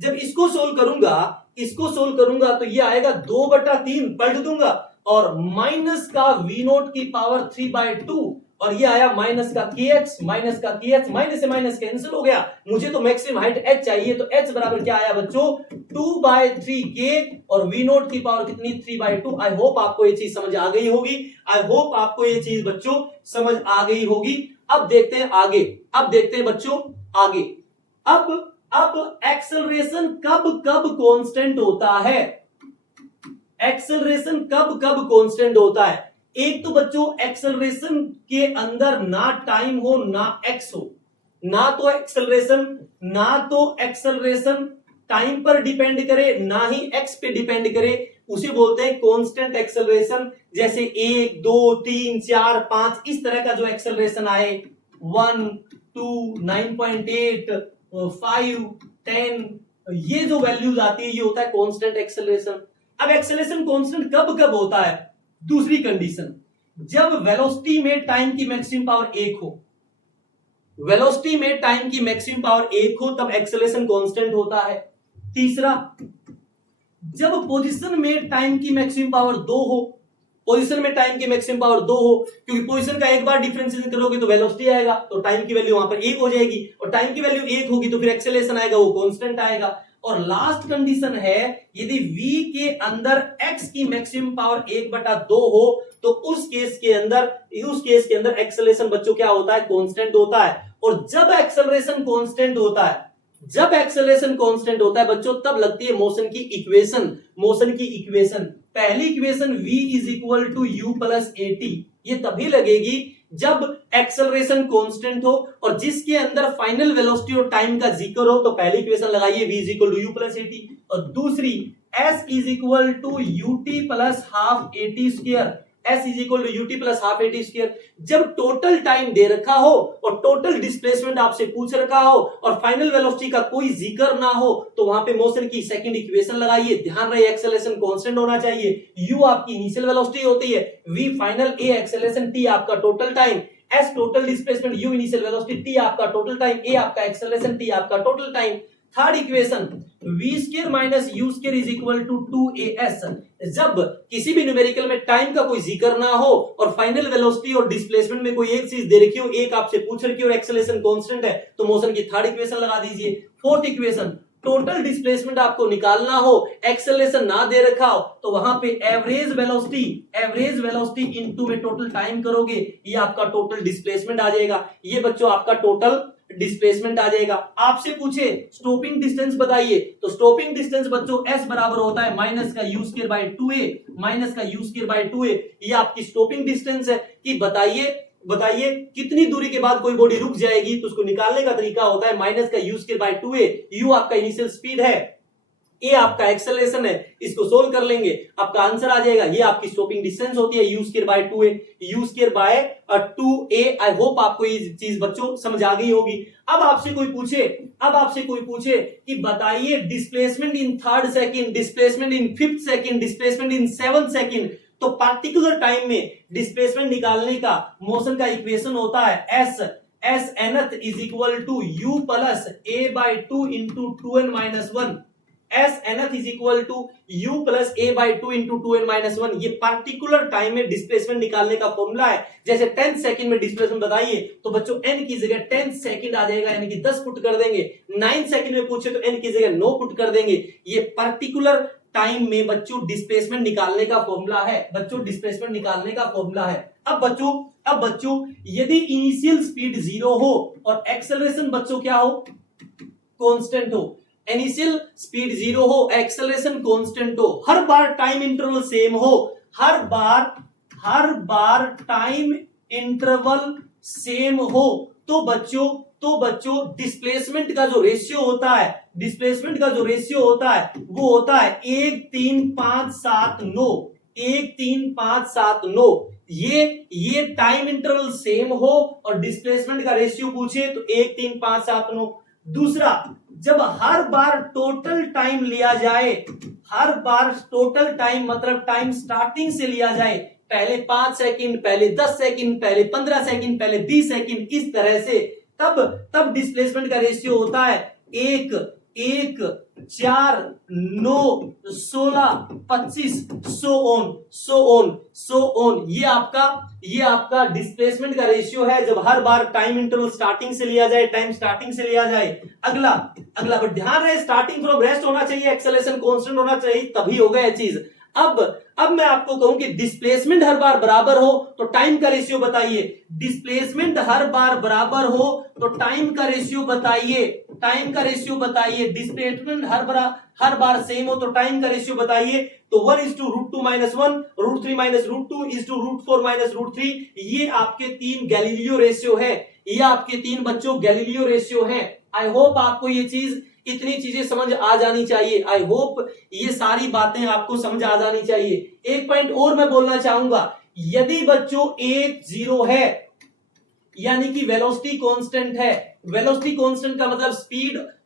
जब इसको सोल्व करूंगा, इसको सोल्व करूंगा तो ये आएगा 2/3, पलट दूंगा, और माइनस का v नोट की पावर 3/2, और ये आया माइनस का kh, माइनस का kh, माइनस से माइनस कैंसिल हो गया, मुझे तो मैक्सिमम हाइट h चाहिए, तो h बराबर क्या आया बच्चों 2/3k, और v नोट की पावर कितनी 3/2। आई होप आपको ये चीज समझ आ गई होगी, आई होप आपको ये चीज बच्चों समझ आ गई होगी। अब देखते हैं आगे, अब देखते हैं बच्चों आगे, अब एक्सेलरेशन कब कब कांस्टेंट होता है, एक्सेलरेशन कब कब कांस्टेंट होता है। एक तो बच्चों एक्सेलरेशन के अंदर ना टाइम हो ना एक्स हो, ना तो एक्सेलरेशन टाइम पर डिपेंड करे ना ही एक्स पे डिपेंड करे, उसे बोलते हैं कांस्टेंट एक्सेलरेशन। जैसे 1 2 3 4 5 इस तरह का जो एक्सेलरेशन आए 1 2 9.8 5 10, ये जो वैल्यूज आती है ये होता है कांस्टेंट एक्सेलरेशन। अब एक्सेलरेशन कांस्टेंट कब कब होता है, दूसरी कंडीशन जब वेलोसिटी में टाइम की मैक्सिमम पावर 1 हो, वेलोसिटी में टाइम की मैक्सिमम पावर 1 हो तब एक्सेलरेशन कांस्टेंट होता है। तीसरा, जब पोजीशन में टाइम की मैक्सिमम पावर 2 हो, पोजीशन में टाइम की मैक्सिमम पावर 2 हो, क्योंकि पोजीशन का एक बार डिफरेंशिएशन करोगे तो वेलोसिटी आएगा, तो टाइम की वैल्यू वहां पर 1 हो जाएगी, और टाइम की वैल्यू 1 होगी तो फिर एक्सेलरेशन आएगा वो कांस्टेंट आएगा। और लास्ट कंडीशन है यदि v के अंदर x की मैक्सिमम पावर 1/2 हो तो उस केस के अंदर एक्सेलरेशन बच्चों क्या होता है, कांस्टेंट होता है। और जब एक्सेलरेशन कांस्टेंट होता है, जब एक्सेलरेशन कांस्टेंट होता है बच्चों तब लगती है मोशन की इक्वेशन, मोशन की इक्वेशन। पहली equation v is equal to u plus a t, ये तभी लगेगी जब एक्सेलरेशन कांस्टेंट हो और जिसके अंदर फाइनल वेलोसिटी और टाइम का जिक्र हो, तो पहली इक्वेशन लगाइए v is equal to u plus a t, और दूसरी s is equal to u t plus half a t square, s is equal to u t plus half a t square. जब टोटल टाइम दे रखा हो और total displacement आपसे पूछ रखा हो और फाइनल वेलोसिटी का कोई जिक्र ना हो तो वहां पे मोशन की सेकंड इक्वेशन लगाइए। ध्यान रहे एक्सेलरेशन कांस्टेंट होना चाहिए, u आपकी इनिशियल वेलोसिटी होती है, v final, a acceleration, t आपका total time, s total displacement, u initial velocity, t आपका टोटल टाइम, a आपका एक्सेलरेशन, t आपका total time. Third equation v square minus u square is equal to 2as। जब किसी भी numerical में time का कोई जिक्र ना हो और फाइनल वेलोसिटी और डिस्प्लेसमेंट में कोई एक चीज दे रखी हो, एक आपसे पूछ रखी हो और एक्सेलरेशन कांस्टेंट है, तो मोशन की थर्ड इक्वेशन लगा दीजिए। फोर्थ इक्वेशन, टोटल डिस्प्लेसमेंट आपको निकालना हो, एक्सेलरेशन ना दे रखा हो, तो वहां पे एवरेज वेलोसिटी इनटू में टोटल टाइम करोगे, ये आपका टोटल डिस्प्लेसमेंट आ जाएगा। ये बच्चों आपका टोटल डिस्प्लेसमेंट आ जाएगा। आपसे पूछे स्टॉपिंग डिस्टेंस बताइए, तो स्टॉपिंग डिस्टेंस बच्चों s बराबर होता है माइनस का u square by 2a, minus का u स्क्वायर बाय 2a। ये आपकी स्टॉपिंग डिस्टेंस है कि बताइए कितनी दूरी के बाद कोई बॉडी रुक जाएगी, तो उसको निकालने का तरीका होता है माइनस का u square by 2a। u आपका इनिशियल स्पीड है, a आपका एक्सेलरेशन है, इसको सोल्व कर लेंगे आपका आंसर आ जाएगा। ये आपकी स्टॉपिंग डिस्टेंस होती है u square by 2a, u square by 2a। I hope आपको ये चीज बच्चों समझ आ गई होगी। अब आपसे कोई पूछे कि बताइए displacement in third second, displacement in fifth second, displacement in seventh second, तो पार्टिकुलर टाइम में डिस्प्लेसमेंट निकालने का मोशन का इक्वेशन होता है s nth is equal to u plus a by 2 into 2n minus 1। s nth is equal to u plus a by 2 into 2n minus 1। ये particular time में displacement निकालने का फॉर्मूला है। जैसे 10 सेकंड में डिस्प्लेसमेंट बताइए तो बच्चों n की जगह 10 सेकंड आ जाएगा, यानी कि 10 पुट कर देंगे। 9 सेकंड में पूछे तो n की जगह 9 पुट कर देंगे। ये पार्टिकुलर टाइम में बच्चों डिस्प्लेसमेंट निकालने का फॉर्मूला है, बच्चों डिस्प्लेसमेंट निकालने का फॉर्मूला है। अब बच्चों यदि इनिशियल स्पीड 0 हो और एक्सेलरेशन बच्चों क्या हो, कांस्टेंट हो, इनिशियल स्पीड 0 हो, एक्सेलरेशन कांस्टेंट हो, हर बार टाइम इंटरवल सेम हो, हर बार टाइम इंटरवल सेम हो, तो तो बच्चों डिस्प्लेसमेंट का जो रेशियो होता है, डिस्प्लेसमेंट का जो रेशियो होता है वो होता है 1:3:5:7:9, 1:3:5:7:9। ये टाइम इंटरवल सेम हो और डिस्प्लेसमेंट का रेशियो पूछे तो 1:3:5:7:9। दूसरा, जब हर बार टोटल टाइम लिया जाए, हर बार टोटल टाइम मतलब टाइम स्टार्टिंग से लिया जाए, पहले 5 सेकंड, पहले 10 सेकंड, पहले 15 सेकंड, पहले 20 सेकंड, इस तरह से, तब डिस्प्लेसमेंट का रेशियो होता है 1, 4, 9, 16, 25, सो ऑन। ये आपका डिस्प्लेसमेंट का रेशियो है जब हर बार टाइम इंटरवल स्टार्टिंग से लिया जाए, टाइम स्टार्टिंग से लिया जाए। अगला बट ध्यान रहे स्टार्टिंग फ्रॉम रेस्ट होना चाहिए, एक्सेलरेशन कांस्टेंट होना चाहिए, तभी होगा ये चीज। अब मैं आपको कहूं कि डिस्प्लेसमेंट हर बार बराबर हो तो टाइम का रेशियो बताइए, डिस्प्लेसमेंट हर बार बराबर हो तो टाइम का रेशियो बताइए, टाइम का रेशियो बताइए। डिस्प्लेसमेंट हर बार सेम हो तो टाइम का रेशियो बताइए। तो 1:√2 - 1, √3 - √2 √4 - √3, ये आपके 3 गैलीलियो रेशियो है, ये आपके 3 बच्चों गैलीलियो रेशियो है। आई होप आपको ये चीज, इतनी चीजें समझ आ जानी चाहिए। आई होप ये सारी बातें आपको समझ आ जानी चाहिए। एक पॉइंट और मैं बोलना चाहूंगा, यदि बच्चों 1 0 है यानी कि वेलोसिटी कांस्टेंट है, वेलोसिटी कांस्टेंट का मतलब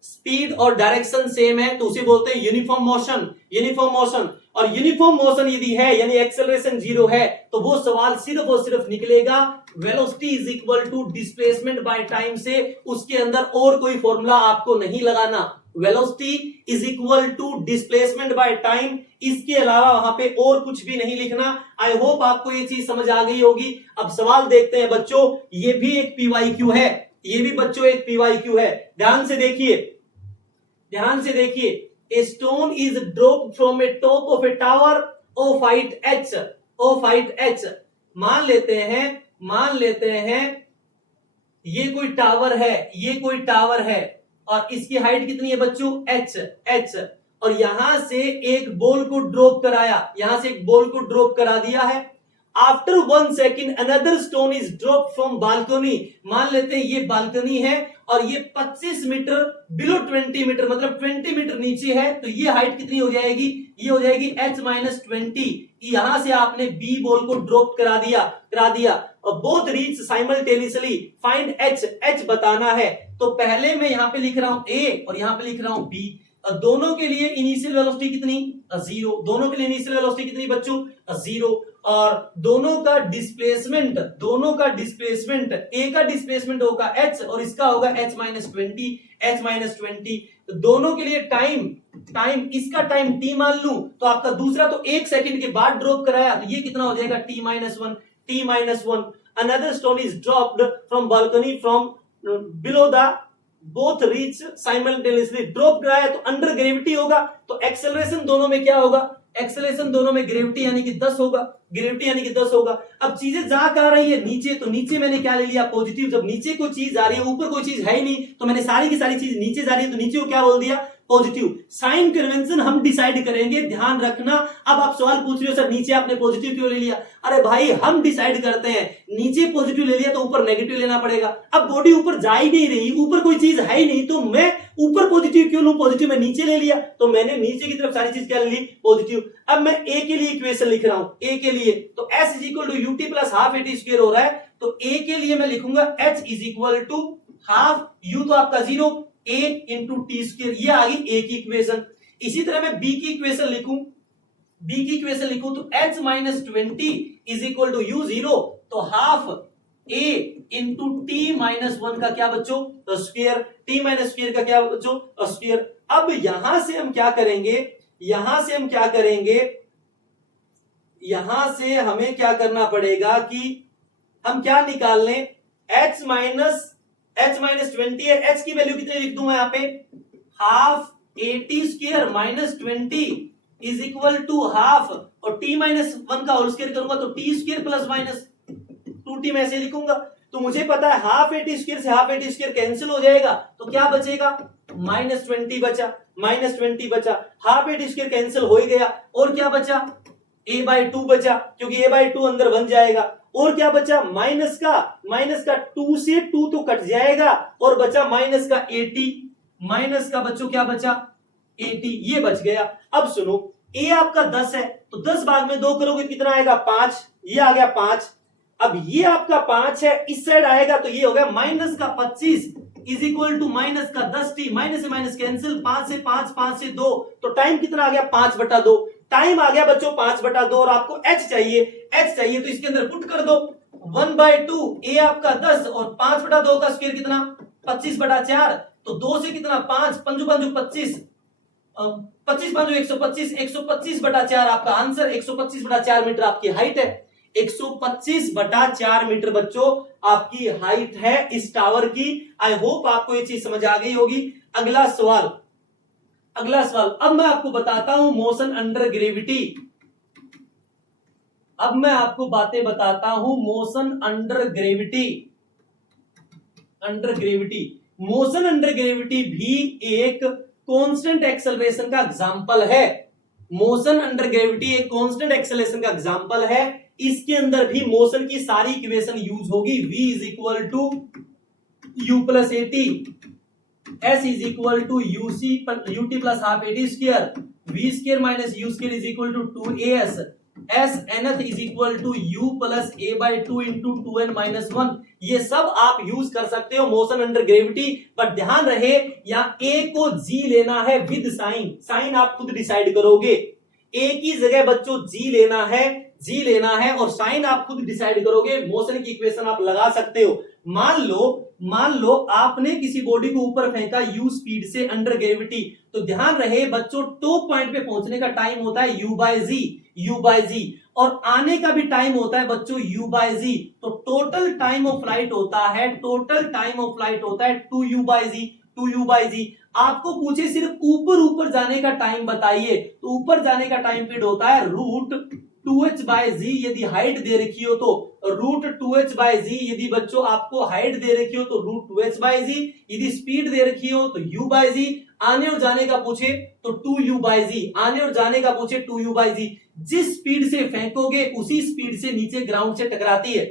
स्पीड और डायरेक्शन सेम है, तो उसे बोलते हैं यूनिफॉर्म मोशन, यूनिफॉर्म मोशन। और यूनिफॉर्म मोशन यदि है यानी एक्सेलरेशन 0 है तो वो सवाल सिर्फ और सिर्फ निकलेगा velocity is equal to displacement by time से, उसके अंदर और कोई फॉर्मूला आपको नहीं लगाना। Velocity is equal to displacement by time, इसके अलावा वहां पे और कुछ भी नहीं लिखना। आई होप आपको ये चीज समझ आ गई होगी। अब सवाल देखते हैं बच्चों, ये भी एक पीवाईक्यू है, ये भी बच्चों एक पीवाईक्यू है। ध्यान से देखिए, ध्यान से देखिए। A stone is dropped from a top of a tower of height h, of height h। मान लेते हैं ये कोई टावर है, ये कोई टावर है और इसकी हाइट कितनी है बच्चों, h। और यहां से एक बॉल को ड्रॉप कराया, यहां से एक बॉल को ड्रॉप करा दिया है। After 1 second another stone is drop from balcony. मान लेते हैं ये बालकनी है और ये 25 मीटर बिलो 20 मीटर मतलब 20 मीटर नीचे है, तो ये हाइट कितनी हो जाएगी, ये हो जाएगी h-20। यहां से आपने b बॉल को ड्रॉप करा दिया और both reach simultaneously, find h बताना है। तो पहले मैं यहां पे लिख रहा हूं a और यहां पे लिख रहा हूं b। दोनों के लिए इनिशियल वेलोसिटी कितनी, 0। दोनों के लिए इनिशियल वेलोसिटी कितनी बच्चों, 0। और दोनों का डिस्प्लेसमेंट ए का डिस्प्लेसमेंट होगा h और इसका होगा h-20। तो दोनों के लिए टाइम इसका टाइम t मान लूं तो आपका दूसरा तो 1 सेकंड के बाद ड्रॉप कराया तो ये कितना हो जाएगा t-1। Another stone is dropped from balcony from below the both reach simultaneously. Drop कराया तो अंडर ग्रेविटी होगा, तो एक्सेलरेशन दोनों में क्या होगा, एक्सेलरेशन दोनों में ग्रेविटी यानी कि 10 होगा, ग्रेविटी यानी कि 10 होगा। अब चीजें जहां आ रही है नीचे, तो नीचे मैंने क्या ले लिया, पॉजिटिव। जब नीचे कोई चीज आ रही है, ऊपर कोई चीज है ही नहीं, तो मैंने सारी की सारी चीज नीचे जा रही है, तो नीचे को क्या बोल दिया, पॉजिटिव। साइन कन्वेंशन हम डिसाइड करेंगे, ध्यान रखना। अब आप सवाल पूछ रहे हो सर नीचे आपने पॉजिटिव क्यों ले लिया, अरे भाई हम डिसाइड करते हैं, नीचे पॉजिटिव ले लिया तो ऊपर नेगेटिव लेना पड़ेगा। अब बॉडी ऊपर जा ही नहीं रही, ऊपर कोई चीज है ही नहीं, तो मैं ऊपर पॉजिटिव क्यों लूं, पॉजिटिव मैं नीचे ले लिया, तो मैंने नीचे की तरफ सारी चीज क्या ले ली, पॉजिटिव। अब मैं ए के लिए इक्वेशन लिख रहा हूं, ए के लिए तो s is equal to ut plus half at square हो रहा है, तो ए के लिए मैं लिखूंगा h is equal to half u तो आपका 0 a इंटू टी स्क्वायर, ये आ गई ए की इक्वेशन। इसी तरह मैं बी की इक्वेशन लिखूं तो h-20 is equal to u 0, तो हाफ a इंटू t-1 का क्या बच्चों, स्क्वायर, t-स्क्वायर का क्या बच्चों, स्क्वायर। अब यहां से हम क्या करेंगे, यहां से हमें क्या करना पड़ेगा कि हम क्या निकाल लें, h-20 है, h की वैल्यू कितनी लिख दूं मैं यहां पे, half at square minus 20 is equal to half, और t-1 का होल स्क्वायर करूंगा तो t square plus minus 2t में ऐसे लिखूंगा। तो मुझे पता है हाफ at स्क्वायर से हाफ at स्क्वायर कैंसिल हो जाएगा, तो क्या बचेगा, -20 बचा, हाफ at स्क्वायर कैंसिल हो ही गया, और क्या बचा, a/2 बचा, क्योंकि a/2 अंदर बन जाएगा, और क्या बचा माइनस का 2 से 2 तो कट जाएगा और बचा माइनस का 80, माइनस का बच्चों क्या बचा 80, ये बच गया। अब सुनो ए आपका 10 है तो 10 भाग में 2 करोगे कितना आएगा 5, ये आ गया 5। अब ये आपका 5 है, इस साइड आएगा तो ये हो गया माइनस का 25 इज इक्वल टू माइनस का 10t, माइनस से माइनस कैंसिल, 5 से 5, 5 से 2, तो टाइम कितना आ गया 5/2, टाइम आ गया बच्चों 5/2 और आपको h चाहिए तो इसके अंदर पुट कर दो 1/2, ए आपका 10 और 5/2 का स्क्वायर कितना 25/4, तो 2 से कितना 5, 5 5 25, 25 5 125, 125/4 आपका आंसर, 125/4 मीटर आपकी हाइट है, 125/4 मीटर बच्चों आपकी हाइट है इस टावर की। आई होप आपको ये चीज समझ आ गई होगी। अगला सवाल अब मैं आपको बताता हूं मोशन अंडर ग्रेविटी। अब मैं आपको बातें बताता हूं motion under gravity. Motion under gravity भी एक कांस्टेंट एक्सेलरेशन का एग्जांपल है। मोशन अंडर ग्रेविटी एक कांस्टेंट एक्सेलरेशन का एग्जांपल है। इसके अंदर भी मोशन की सारी इक्वेशन यूज होगी। v is equal to u plus a t, s is equal to ut plus half a t square, v square minus u square is equal to 2as, s nth is equal to u plus a by 2 into 2n minus 1। ये सब आप use कर सकते हो motion under gravity, पर ध्यान रहे यहाँ a को g लेना है विद साइन आप खुद डिसाइड करोगे। a की जगह बच्चों g लेना है और साइन आप खुद डिसाइड करोगे। मोशन की इक्वेशन आप लगा सकते हो। मान लो आपने किसी बॉडी को ऊपर फेंका u स्पीड से अंडर ग्रेविटी, तो ध्यान रहे बच्चों टॉप पॉइंट पे पहुंचने का टाइम होता है u बाय जी और आने का भी टाइम होता है बच्चों u बाय जी, तो टोटल टाइम ऑफ फ्लाइट होता है 2u बाय जी। आपको पूछे सिर्फ ऊपर जाने का टाइम बताइए, तो ऊपर जाने का टाइम पीरियड होता है रूट 2h बाय जी। यदि हाइट दे रखी हो तो रूट 2h बाय जी, यदि बच्चों आपको हाइट दे रखी हो तो रूट 2h बाय जी, यदि स्पीड दे रखी हो तो u बाय जी, आने और जाने का पूछे तो 2u बाय जी, आने और जाने का पूछे 2u बाय जी। जिस स्पीड से फेंकोगे उसी स्पीड से नीचे ग्राउंड से टकराती है,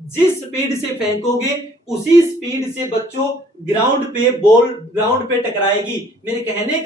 जिस स्पीड से फेंकोगे उसी स्पीड से बच्चों ग्राउंड पे टकराएगी। मेरे कहने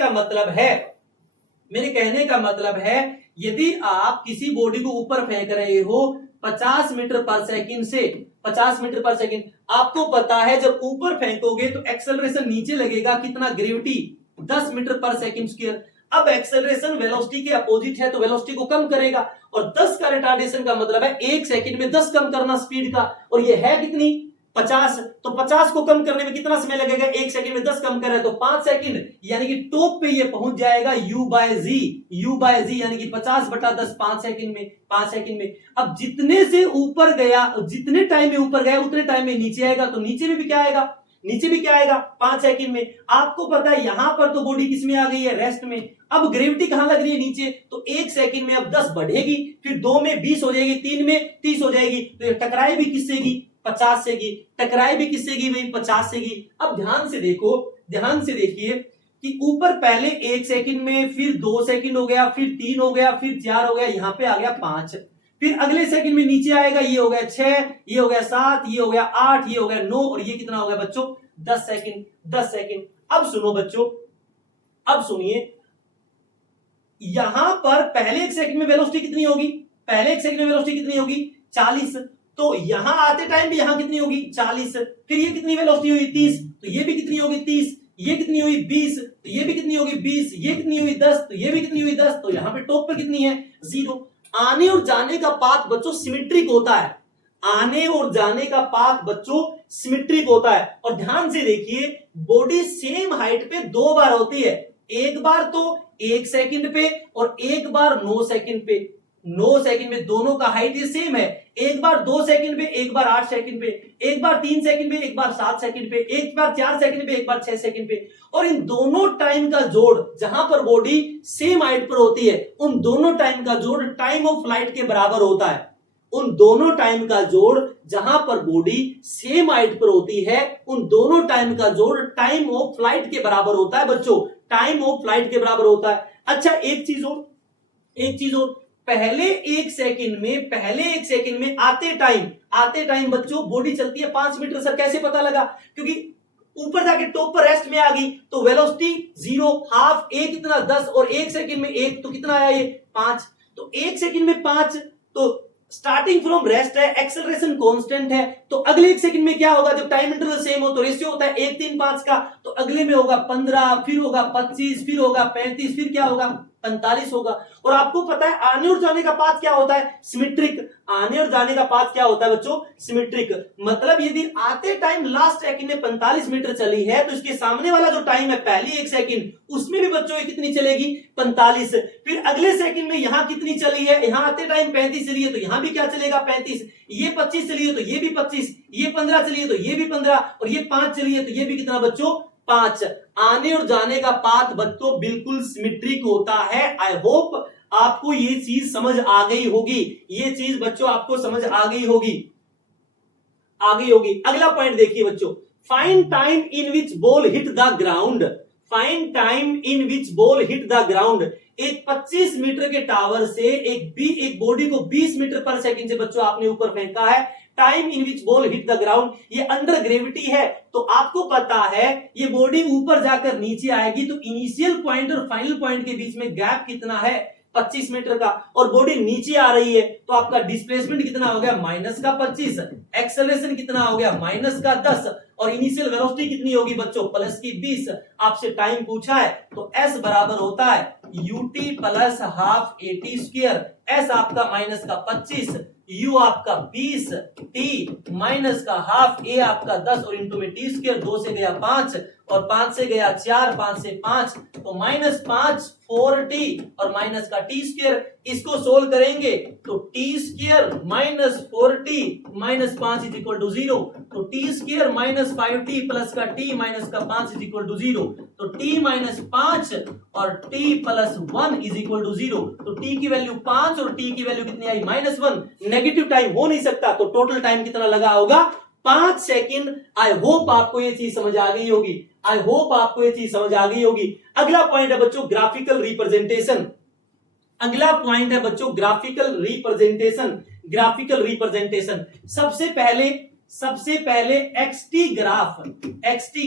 का मतलब है यदि आप किसी बॉडी को ऊपर फेंक रहे हो 50 मीटर पर सेकंड से 50 मीटर पर सेकंड, आपको पता है जब ऊपर फेंकोगे तो एक्सेलरेशन नीचे लगेगा कितना ग्रेविटी 10 मीटर पर सेकंड स्क्वायर। अब एक्सेलरेशन वेलोसिटी के अपोजिट है तो वेलोसिटी को कम करेगा और 10 का रिटार्डेशन का मतलब है 1 सेकंड में 10 कम करना स्पीड का, और ये है कितनी 50, तो 50 को कम करने में कितना समय लगेगा 1 सेकंड में 10 कम कर रहे तो 5 सेकंड, यानी कि टॉप पे ये पहुंच जाएगा u बाय जी यानी कि 50/10 5 सेकंड में। अब जितने से ऊपर गया, जितने टाइम में ऊपर गया उतने टाइम में नीचे आएगा, तो नीचे में भी क्या आएगा 5 सेकंड में। आपको पता है यहां पर तो बॉडी किस में आ गई है रेस्ट में। अब ग्रेविटी कहां लग रही है नीचे, तो 1 सेकंड में अब 10 बढ़ेगी, फिर 2 में 20 हो जाएगी, 3 में 30 हो जाएगी, तो ये टकराई भी किससे की 50 से की, टकराई भी किससे की भाई 50 से की। अब ध्यान से देखिए कि ऊपर पहले 1 सेकंड में, फिर 2 सेकंड हो गया, फिर 3 हो गया, फिर 4 हो गया, यहां पे आ गया 5, फिर अगले सेकंड में नीचे आएगा, ये हो गया 6, ये हो गया 7, ये हो गया 8, ये हो गया 9 और ये कितना हो गया बच्चों 10 सेकंड। अब सुनो बच्चों, अब सुनिए, यहां पर पहले 1 सेकंड में वेलोसिटी कितनी होगी 40, तो यहां आते टाइम भी यहां कितनी होगी 40, फिर ये कितनी वेलोसिटी हुई 30, तो ये भी कितनी होगी 30, ये कितनी हुई 20, तो ये भी कितनी होगी 20, ये कितनी हुई 10, तो ये भी कितनी हुई 10, तो यहां पे टॉप पे कितनी है 0। आने और जाने का पाथ बच्चों सिमेट्रिक होता है, आने और जाने का पाथ बच्चों सिमेट्रिक होता है। और ध्यान से देखिए बॉडी सेम हाइट पे 2 बार होती है, एक बार तो 1 सेकंड पे और एक बार 9 सेकंड पे। 9 सेकंड में दोनों का हाइट ये सेम है, एक बार 2 सेकंड पे, एक बार 8 सेकंड पे, एक बार 3 सेकंड पे, एक बार 7 सेकंड पे, एक बार 4 सेकंड पे, एक बार 6 सेकंड पे। और इन दोनों टाइम का जोड़ जहां पर बॉडी सेम हाइट पर होती है, उन दोनों टाइम का जोड़ टाइम ऑफ फ्लाइट के बराबर होता है। उन दोनों टाइम का जोड़ जहां पर बॉडी सेम हाइट पर होती है, उन दोनों टाइम का जोड़ टाइम ऑफ फ्लाइट के बराबर होता है बच्चों, टाइम ऑफ फ्लाइट के बराबर होता है। अच्छा एक चीज और, पहले एक सेकंड में आते टाइम बच्चों बॉडी चलती है 5 मीटर। सर कैसे पता लगा? क्योंकि ऊपर जाके टॉप पर रेस्ट में आ गई तो वेलोसिटी 0, हाफ, ए कितना 10 और 1 सेकंड में 1 तो कितना आया ये 5। तो 1 सेकंड में 5 तो स्टार्टिंग फ्रॉम रेस्ट है, एक्सेलरेशन कांस्टेंट है, तो अगले 1 सेकंड में क्या होगा? जब टाइम इंटरवल सेम हो तो रेशियो होता है 1 3 5 का, तो अगले में होगा 15, फिर होगा 25, फिर होगा 35, फिर क्या होगा 45 होगा। और आपको पता है आने और जाने का पाथ क्या होता है? सिमेट्रिक। आने और जाने का पाथ क्या होता है बच्चों? सिमेट्रिक। मतलब यदि आते टाइम लास्ट सेकंड में 45 मीटर चली है तो इसके सामने वाला जो टाइम है पहली 1 सेकंड उसमें भी बच्चों ये कितनी चलेगी? 45। फिर अगले सेकंड में यहां कितनी चली है? यहां आते टाइम 35 चली है तो यहां भी क्या चलेगा? 35। ये 25 चली है तो ये भी 25, ये 15 चली है तो ये भी 15 और ये 5 चली है तो ये भी कितना बच्चों? 5। आने और जाने का पाथ बच्चों बिल्कुल सिमेट्रिक होता है। आई होप आपको ये चीज समझ आ गई होगी। ये चीज बच्चों आपको समझ आ गई होगी। अगला पॉइंट देखिए बच्चों, find time in which ball hit the ground. Find time in which ball hit the ground. एक 25 मीटर के टावर से एक बॉडी को 20 मीटर पर सेकंड से बच्चों आपने ऊपर फेंका है। Time in which ball hit the ground, ये अंडर ग्रेविटी है तो आपको पता है ये बॉडी ऊपर जाकर नीचे आएगी तो इनिशियल पॉइंट और फाइनल पॉइंट के बीच में गैप कितना है? 25 मीटर का। और बॉडी नीचे आ रही है तो आपका डिस्प्लेसमेंट कितना हो गया? माइनस का 25। एक्सेलरेशन कितना हो गया? माइनस का 10। और इनिशियल वेलोसिटी कितनी होगी बच्चों? प्लस की 20। आपसे टाइम पूछा है तो एस बराबर होता है UT plus half a t square. S आपका माइनस का 25, यू आपका 20, टी माइनस का हाफ, ए आपका 10 और इंटू में टी स्क्वायर। 2 से गया 5 और 5 से गया 4, 5 से 5 तो माइनस 5 4t और माइनस का टी स्क्वायर। इसको सोल्व करेंगे तो t square minus 4t minus 5 is equal to 0। तो t square minus 5t plus का t माइनस का 5 इज इक्वल टू 0। तो t माइनस 5 और t plus 1 is equal to 0। तो t की वैल्यू 5 और t की वैल्यू कितनी आई? माइनस 1। नेगेटिव टाइम हो नहीं सकता तो टोटल टाइम कितना लगा होगा? 5 सेकंड। आई होप आपको ये चीज समझ आ गई होगी। अगला पॉइंट है बच्चों ग्राफिकल रिप्रेजेंटेशन। Graphical representation. सबसे पहले एक्सटी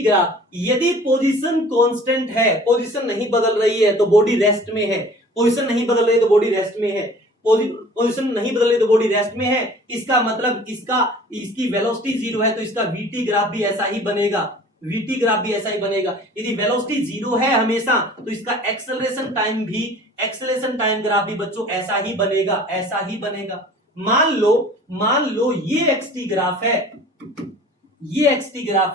ग्राफ। यदि पोजीशन कांस्टेंट है, पोजीशन नहीं बदल रही है तो बॉडी रेस्ट में है। पोजीशन नहीं बदल रही है तो बॉडी रेस्ट में है। इसका मतलब इसकी वेलोसिटी 0 है तो इसका वीटी ग्राफ भी ऐसा ही बनेगा। यदि वेलोसिटी 0 है हमेशा तो इसका एक्सेलरेशन टाइम ग्राफ भी बच्चों ऐसा ही बनेगा। मान लो ये एक्सटी ग्राफ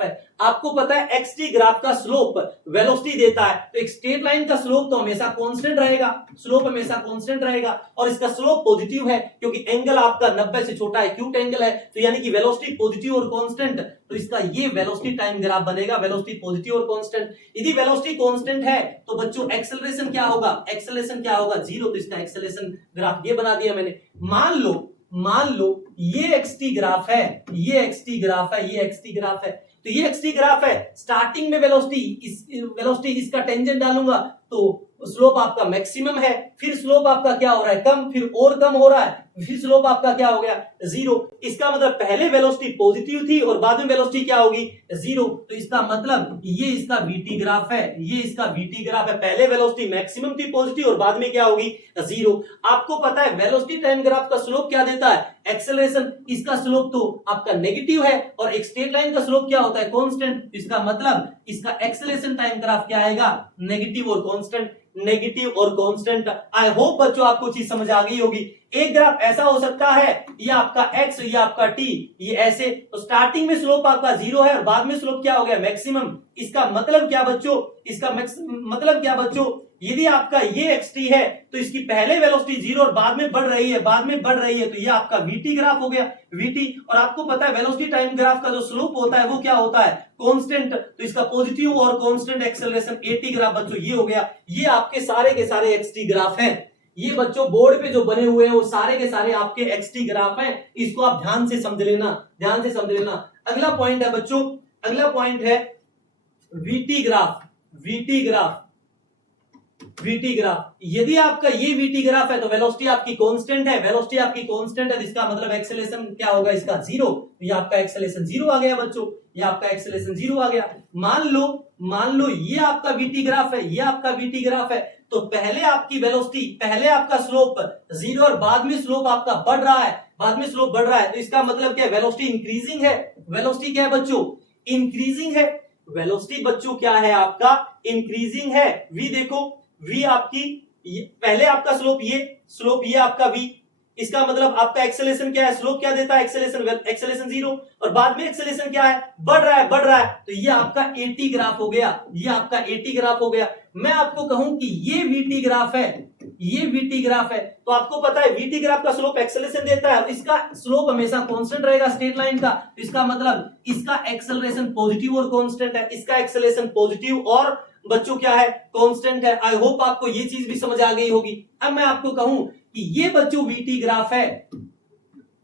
है। आपको पता है एक्सटी ग्राफ का स्लोप वेलोसिटी देता है तो एक स्ट्रेट लाइन का स्लोप तो हमेशा कांस्टेंट रहेगा और इसका स्लोप पॉजिटिव है क्योंकि एंगल आपका 90 से छोटा है, एक्यूट एंगल है, तो यानी कि वेलोसिटी पॉजिटिव और कांस्टेंट। तो इसका ये वेलोसिटी टाइम ग्राफ बनेगा, वेलोसिटी पॉजिटिव और कांस्टेंट। यदि वेलोसिटी कांस्टेंट है तो बच्चों एक्सेलरेशन क्या होगा? 0। तो इसका एक्सेलरेशन ग्राफ ये बना दिया मैंने। मान लो ये एक्सटी ग्राफ है। तो ये एक्सटी ग्राफ है। स्टार्टिंग में वेलोसिटी इसका टेंजेंट डालूंगा तो स्लोप आपका मैक्सिमम है, फिर स्लोप आपका क्या हो रहा है? कम, फिर और कम हो रहा है, फिर स्लोप आपका क्या हो गया? 0। इसका मतलब पहले वेलोसिटी पॉजिटिव थी और बाद में वेलोसिटी क्या होगी? 0। तो इसका मतलब ये इसका वीटी ग्राफ है। पहले वेलोसिटी मैक्सिमम थी पॉजिटिव और बाद में क्या होगी? 0। आपको पता है वेलोसिटी टाइम ग्राफ का स्लोप क्या देता है? एक्सेलरेशन। इसका स्लोप तो आपका नेगेटिव है और एक स्ट्रेट लाइन का स्लोप क्या होता है? कांस्टेंट। इसका मतलब इसका एक्सेलरेशन टाइम ग्राफ क्या आएगा? नेगेटिव और कांस्टेंट। आई होप बच्चों आपको चीज समझ आ गई होगी। एक ग्राफ ऐसा हो सकता है, ये आपका x, ये आपका t, ये ऐसे। तो स्टार्टिंग में स्लोप आपका 0 है और बाद में स्लोप क्या हो गया? मैक्सिमम। इसका मतलब क्या बच्चों? यदि आपका ये xt है तो इसकी पहले वेलोसिटी 0 और बाद में बढ़ रही है तो ये आपका vt ग्राफ हो गया। vt। और आपको पता है वेलोसिटी टाइम ग्राफ का जो स्लोप होता है वो क्या होता है? कांस्टेंट। तो इसका पॉजिटिव और कांस्टेंट एक्सेलरेशन at ग्राफ बच्चों ये हो गया। ये आपके सारे के सारे xt ग्राफ हैं। ये बच्चों बोर्ड पे जो बने हुए हैं वो सारे के सारे आपके xt ग्राफ हैं। इसको आप ध्यान से समझ लेना। अगला पॉइंट है बच्चों, वीटी ग्राफ। वीटी ग्राफ, यदि आपका ये वीटी ग्राफ है तो वेलोसिटी आपकी कांस्टेंट है, वेलोसिटी आपकी कांस्टेंट है, इसका मतलब एक्सेलरेशन क्या होगा इसका 0, तो ये आपका एक्सेलरेशन 0 आ गया बच्चों, ये आपका एक्सेलरेशन 0 आ गया। मान लो ये आपका वीटी ग्राफ है, ये आपका वीटी ग्राफ है, तो पहले आपकी वेलोसिटी, पहले आपका स्लोप 0 और बाद में स्लोप आपका बढ़ रहा है, बाद में स्लोप बढ़ रहा है, तो इसका मतलब क्या है, वेलोसिटी इंक्रीजिंग है, वेलोसिटी क्या है बच्चों, इंक्रीजिंग है, वेलोसिटी बच्चों क्या है आपका इंक्रीजिंग है। v देखो, v आपकी पहले आपका स्लोप ये आपका v, इसका मतलब आपका एक्सेलरेशन क्या है, स्लोप क्या देता है, एक्सेलरेशन 0 और बाद में एक्सेलरेशन क्या है, बढ़ रहा है, तो ये आपका 80 ग्राफ हो गया, ये आपका 80 ग्राफ हो गया। मैं आपको कहूं कि ये वीटी ग्राफ है, ये वीटी ग्राफ है, तो आपको पता है वीटी ग्राफ का स्लोप एक्सेलरेशन देता है, इसका स्लोप हमेशा कांस्टेंट रहेगा स्ट्रेट लाइन का, तो इसका मतलब इसका एक्सेलरेशन पॉजिटिव और कांस्टेंट है, इसका एक्सेलरेशन पॉजिटिव और बच्चों क्या है, कांस्टेंट है। आई होप आपको ये चीज भी समझ आ गई होगी। अब मैं आपको कहूं कि ये बच्चों वीटी ग्राफ है,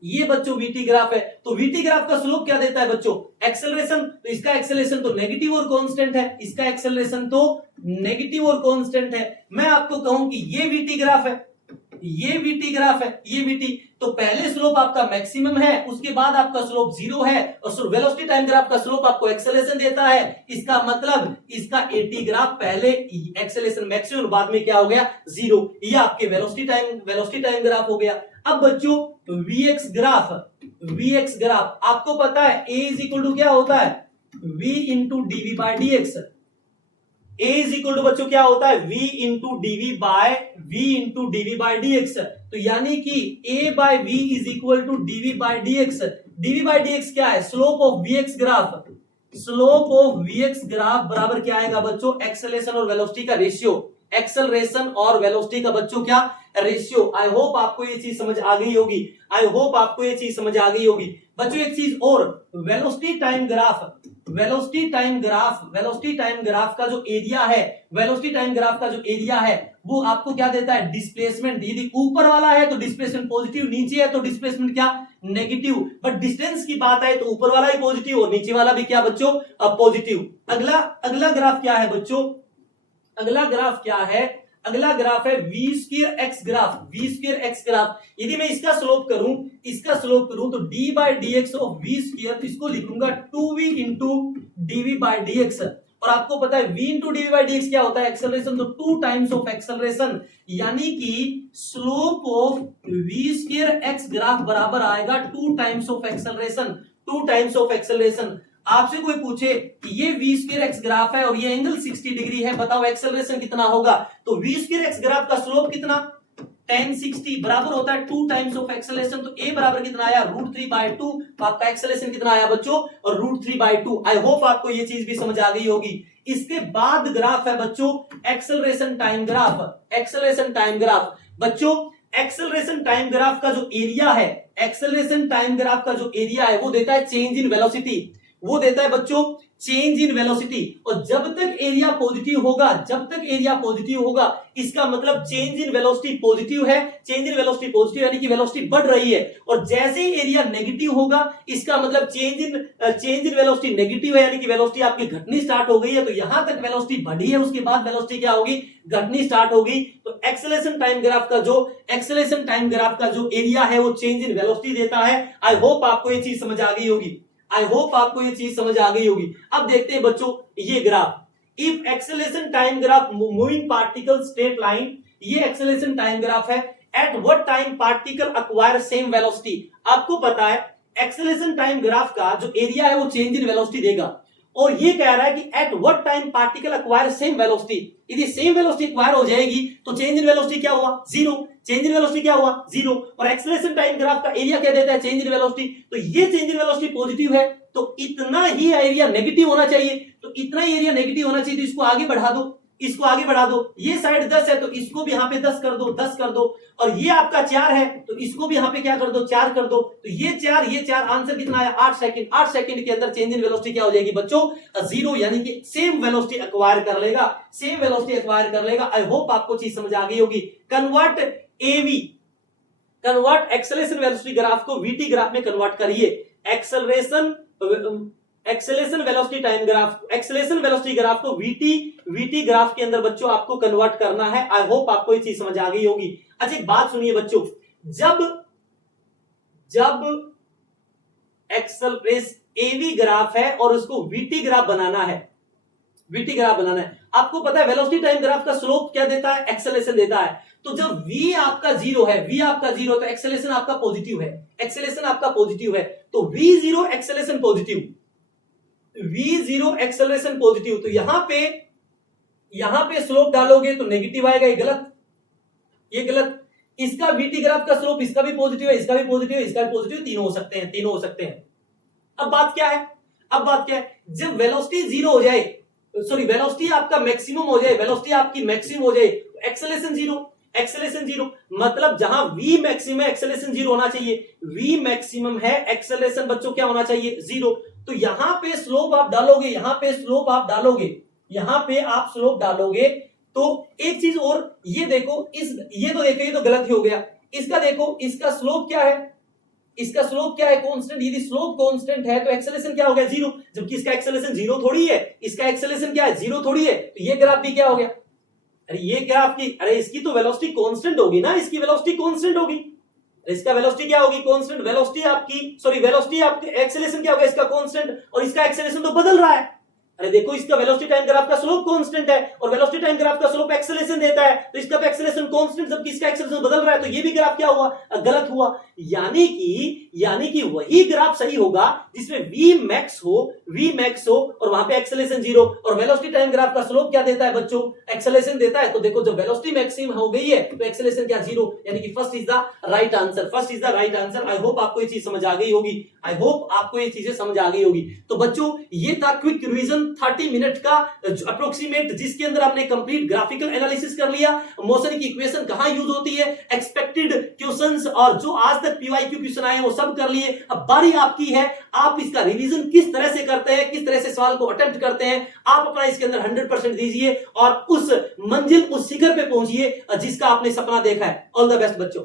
ये बच्चों वीटी ग्राफ है, तो वीटी ग्राफ का स्लोप क्या देता है बच्चों, एक्सेलरेशन, तो इसका एक्सेलरेशन तो नेगेटिव और कांस्टेंट है, इसका एक्सेलरेशन तो नेगेटिव और कांस्टेंट है। मैं आपको कहूं कि ये वीटी ग्राफ है, ये वीटी ग्राफ है, ये वीटी, तो पहले स्लोप आपका मैक्सिमम है, उसके बाद आपका स्लोप 0 है, और वेलोसिटी टाइम ग्राफ का स्लोप आपको एक्सेलरेशन देता है, इसका मतलब इसका 80 ग्राफ पहले एक्सेलरेशन मैक्सिमम, बाद में क्या हो गया 0, ये आपके वेलोसिटी टाइम ग्राफ हो गया। अब बच्चों वीएक्स ग्राफ आपको पता है a इज इक्वल टू क्या होता है, v into d v by d x, a is equal to बच्चों क्या होता है, v into d v by d x, तो यानी कि a by v is equal to d v by d x. D v by d x क्या है, slope of v x graph, slope of v x graph बराबर क्या आएगा बच्चों, एक्सेलरेशन और वेलोसिटी का रेशियो, एक्सेलरेशन और वेलोसिटी का बच्चों क्या रेशियो। आई होप आपको ये चीज समझ आ गई होगी, आई होप आपको ये चीज समझ आ गई होगी बच्चों। एक चीज और, वेलोसिटी टाइम ग्राफ का जो एरिया है, वेलोसिटी टाइम ग्राफ का जो एरिया है वो आपको क्या देता है, डिस्प्लेसमेंट। यदि ऊपर वाला है तो डिस्प्लेसमेंट पॉजिटिव, नीचे है तो डिस्प्लेसमेंट क्या नेगेटिव, बट डिस्टेंस की बात है तो ऊपर वाला ही पॉजिटिव और नीचे वाला भी क्या बच्चों पॉजिटिव। अगला ग्राफ क्या है बच्चों, अगला ग्राफ है वी स्क्वायर एक्स ग्राफ। यदि मैं इसका स्लोप करूं तो d by dx of v square, इसको लिखूंगा 2v into d v by dx, और आपको पता है v into d v by dx क्या होता है, एक्सेलरेशन, तो 2 टाइम्स ऑफ एक्सेलरेशन, यानी कि slope of v square x graph बराबर आएगा 2 टाइम्स ऑफ एक्सेलरेशन। आपसे कोई पूछे कि ये v स्क्वायर एक्स ग्राफ है और ये एंगल 60 डिग्री है, बताओ एक्सेलरेशन कितना होगा, तो v स्क्वायर एक्स ग्राफ का स्लोप कितना, tan 60 बराबर होता है 2 टाइम्स ऑफ एक्सेलरेशन, तो a बराबर कितना आया √3/2, तो आपका एक्सेलरेशन कितना आया बच्चों, और √3/2। आई होप आपको ये चीज भी समझ आ गई होगी। इसके बाद ग्राफ है बच्चों एक्सेलरेशन टाइम ग्राफ बच्चों, एक्सेलरेशन टाइम ग्राफ का जो एरिया है, वो देता है चेंज इन वेलोसिटी, वो देता है बच्चों चेंज इन वेलोसिटी, और जब तक एरिया पॉजिटिव होगा इसका मतलब चेंज इन वेलोसिटी पॉजिटिव है, यानी कि वेलोसिटी बढ़ रही है, और जैसे ही एरिया नेगेटिव होगा इसका मतलब चेंज इन वेलोसिटी नेगेटिव है, यानी कि वेलोसिटी आपकी घटनी स्टार्ट हो गई है, तो यहां तक वेलोसिटी बढ़ी है, उसके बाद वेलोसिटी क्या होगी, घटनी स्टार्ट होगी। तो एक्सेलरेशन टाइम ग्राफ का जो एरिया है वो चेंज इन वेलोसिटी देता है। आई होप आपको ये चीज समझ आ गई होगी। अब देखते हैं बच्चों ये graph, if acceleration time graph moving particle straight line, ये एक्सेलरेशन टाइम ग्राफ है, at what time particle acquire same velocity. आपको पता है एक्सेलरेशन टाइम ग्राफ का जो एरिया है वो चेंज इन वेलोसिटी देगा, और ये कह रहा है कि at what time particle acquire same velocity. यदि सेम वेलोसिटी एक्वायर हो जाएगी तो चेंज इन वेलोसिटी क्या हुआ, 0, और एक्सेलरेशन टाइम ग्राफ का एरिया क्या देता है, चेंज इन वेलोसिटी, तो ये चेंज इन वेलोसिटी पॉजिटिव है, तो इतना ही एरिया नेगेटिव होना चाहिए, तो इसको आगे बढ़ा दो, ये साइड 10 है तो इसको भी यहाँ पे 10 कर दो, और ये आपका 4 है तो इसको भी यहाँ पे क्या कर दो, 4 कर दो, तो ये 4, आंसर कितना आया 8 सेकंड के अंदर चेंज इन वेलोसिटी क्या हो जाएगी बच्चों, 0, यानी कि सेम वेलोसिटी एक्वायर कर लेगा। आई होप आपको चीज समझ आ गई होगी। कन्वर्ट एक्सेलरेशन वेलोसिटी ग्राफ को वीटी ग्राफ में कन्वर्ट करिए। Acceleration velocity time graph, acceleration velocity graph को वीटी ग्राफ के अंदर बच्चों आपको कन्वर्ट करना है। आई होप आपको ये चीज समझ आ गई होगी। अच्छा एक बात सुनिए बच्चों, जब एक्सेलरेशन एवी ग्राफ है और उसको वीटी ग्राफ बनाना है, वीटी ग्राफ बनाना है, आपको पता है वेलोसिटी टाइम ग्राफ का स्लोप क्या देता है, एक्सेलरेशन देता है। तो जब v आपका जीरो है, v आपका जीरो, तो एक्सेलरेशन आपका पॉजिटिव है, एक्सेलरेशन आपका पॉजिटिव है, तो v0 acceleration positive, v0 acceleration positive, तो यहां पे स्लोप डालोगे तो नेगेटिव आएगा, ये गलत, ये गलत। इसका वीटी ग्राफ का स्लोप इसका भी पॉजिटिव है, इसका भी पॉजिटिव है, इसका भी पॉजिटिव, तीनों हो सकते हैं, तीनों हो सकते हैं। अब बात क्या है, अब बात क्या है, जब वेलोसिटी जीरो हो जाए, सॉरी वेलोसिटी आपका मैक्सिमम हो जाए, वेलोसिटी आपकी मैक्सिमम हो जाए, एक्सेलरेशन जीरो, एक्सेलरेशन जीरो, मतलब जहां v मैक्सिमम है एक्सेलरेशन जीरो होना चाहिए, v मैक्सिमम है एक्सेलरेशन बच्चों क्या होना चाहिए, जीरो। तो यहां पे स्लोप आप डालोगे, यहां पे स्लोप आप डालोगे, यहां पे आप स्लोप डालोगे, तो एक चीज और ये देखो, ये तो देखो, ये तो गलत ही हो गया। इसका देखो, इसका स्लोप क्या है, इसका स्लोप क्या है, कांस्टेंट। यदि स्लोप कांस्टेंट है तो एक्सेलरेशन क्या हो गया, जीरो, जबकि इसका एक्सेलरेशन जीरो थोड़ी है, इसका एक्सेलरेशन क्या है, जीरो थोड़ी है। तो ये ग्राफ भी क्या हो गया, अरे ये ग्राफ की, अरे इसकी तो वेलोसिटी कांस्टेंट होगी ना, इसकी वेलोसिटी कांस्टेंट होगी, इसका वेलोसिटी क्या होगी, कांस्टेंट। वेलोसिटी आपकी, सॉरी वेलोसिटी आपकी, एक्सेलरेशन क्या होगा इसका, कांस्टेंट, और इसका एक्सेलरेशन तो बदल रहा है। अरे देखो, इसका वेलोसिटी टाइम ग्राफ का स्लोप कांस्टेंट है और वेलोसिटी टाइम ग्राफ का स्लोप एक्सेलरेशन देता है, तो इसका तो एक्सेलरेशन कांस्टेंट, जबकि इसका एक्सेलरेशन बदल रहा है, तो ये भी ग्राफ क्या हुआ, गलत हुआ। यानी कि वही ग्राफ सही होगा जिसमें v max हो और वहां पे एक्सेलरेशन जीरो, और वेलोसिटी टाइम ग्राफ का स्लोप क्या देता है बच्चों, एक्सेलरेशन देता है। तो देखो, जब वेलोसिटी मैक्सिमम हो गई है तो एक्सेलरेशन क्या, जीरो, यानी कि first is the right answer, first is the right answer. I hope आपको ये चीज समझ आ गई होगी, आई होप आपको ये चीजें समझ आ गई होगी। तो बच्चों ये था क्विक रिवीजन 30 मिनट का अप्रोक्सीमेट, जिसके अंदर आपने कंप्लीट ग्राफिकल एनालिसिस कर लिया, मोशन की इक्वेशन कहां यूज होती है, एक्सपेक्टेड क्वेश्चंस और जो आज तक पीवाईक्यू क्वेश्चन आए वो सब कर लिए। अब बारी आपकी है, आप इसका रिवीजन किस तरह से करते हैं, किस तरह से सवाल को अटेम्प्ट करते हैं। आप अपना इसके अंदर 100% दीजिए और उस मंजिल, उस शिखर पे पहुंचिए जिसका आपने सपना देखा है। ऑल द बेस्ट बच्चों।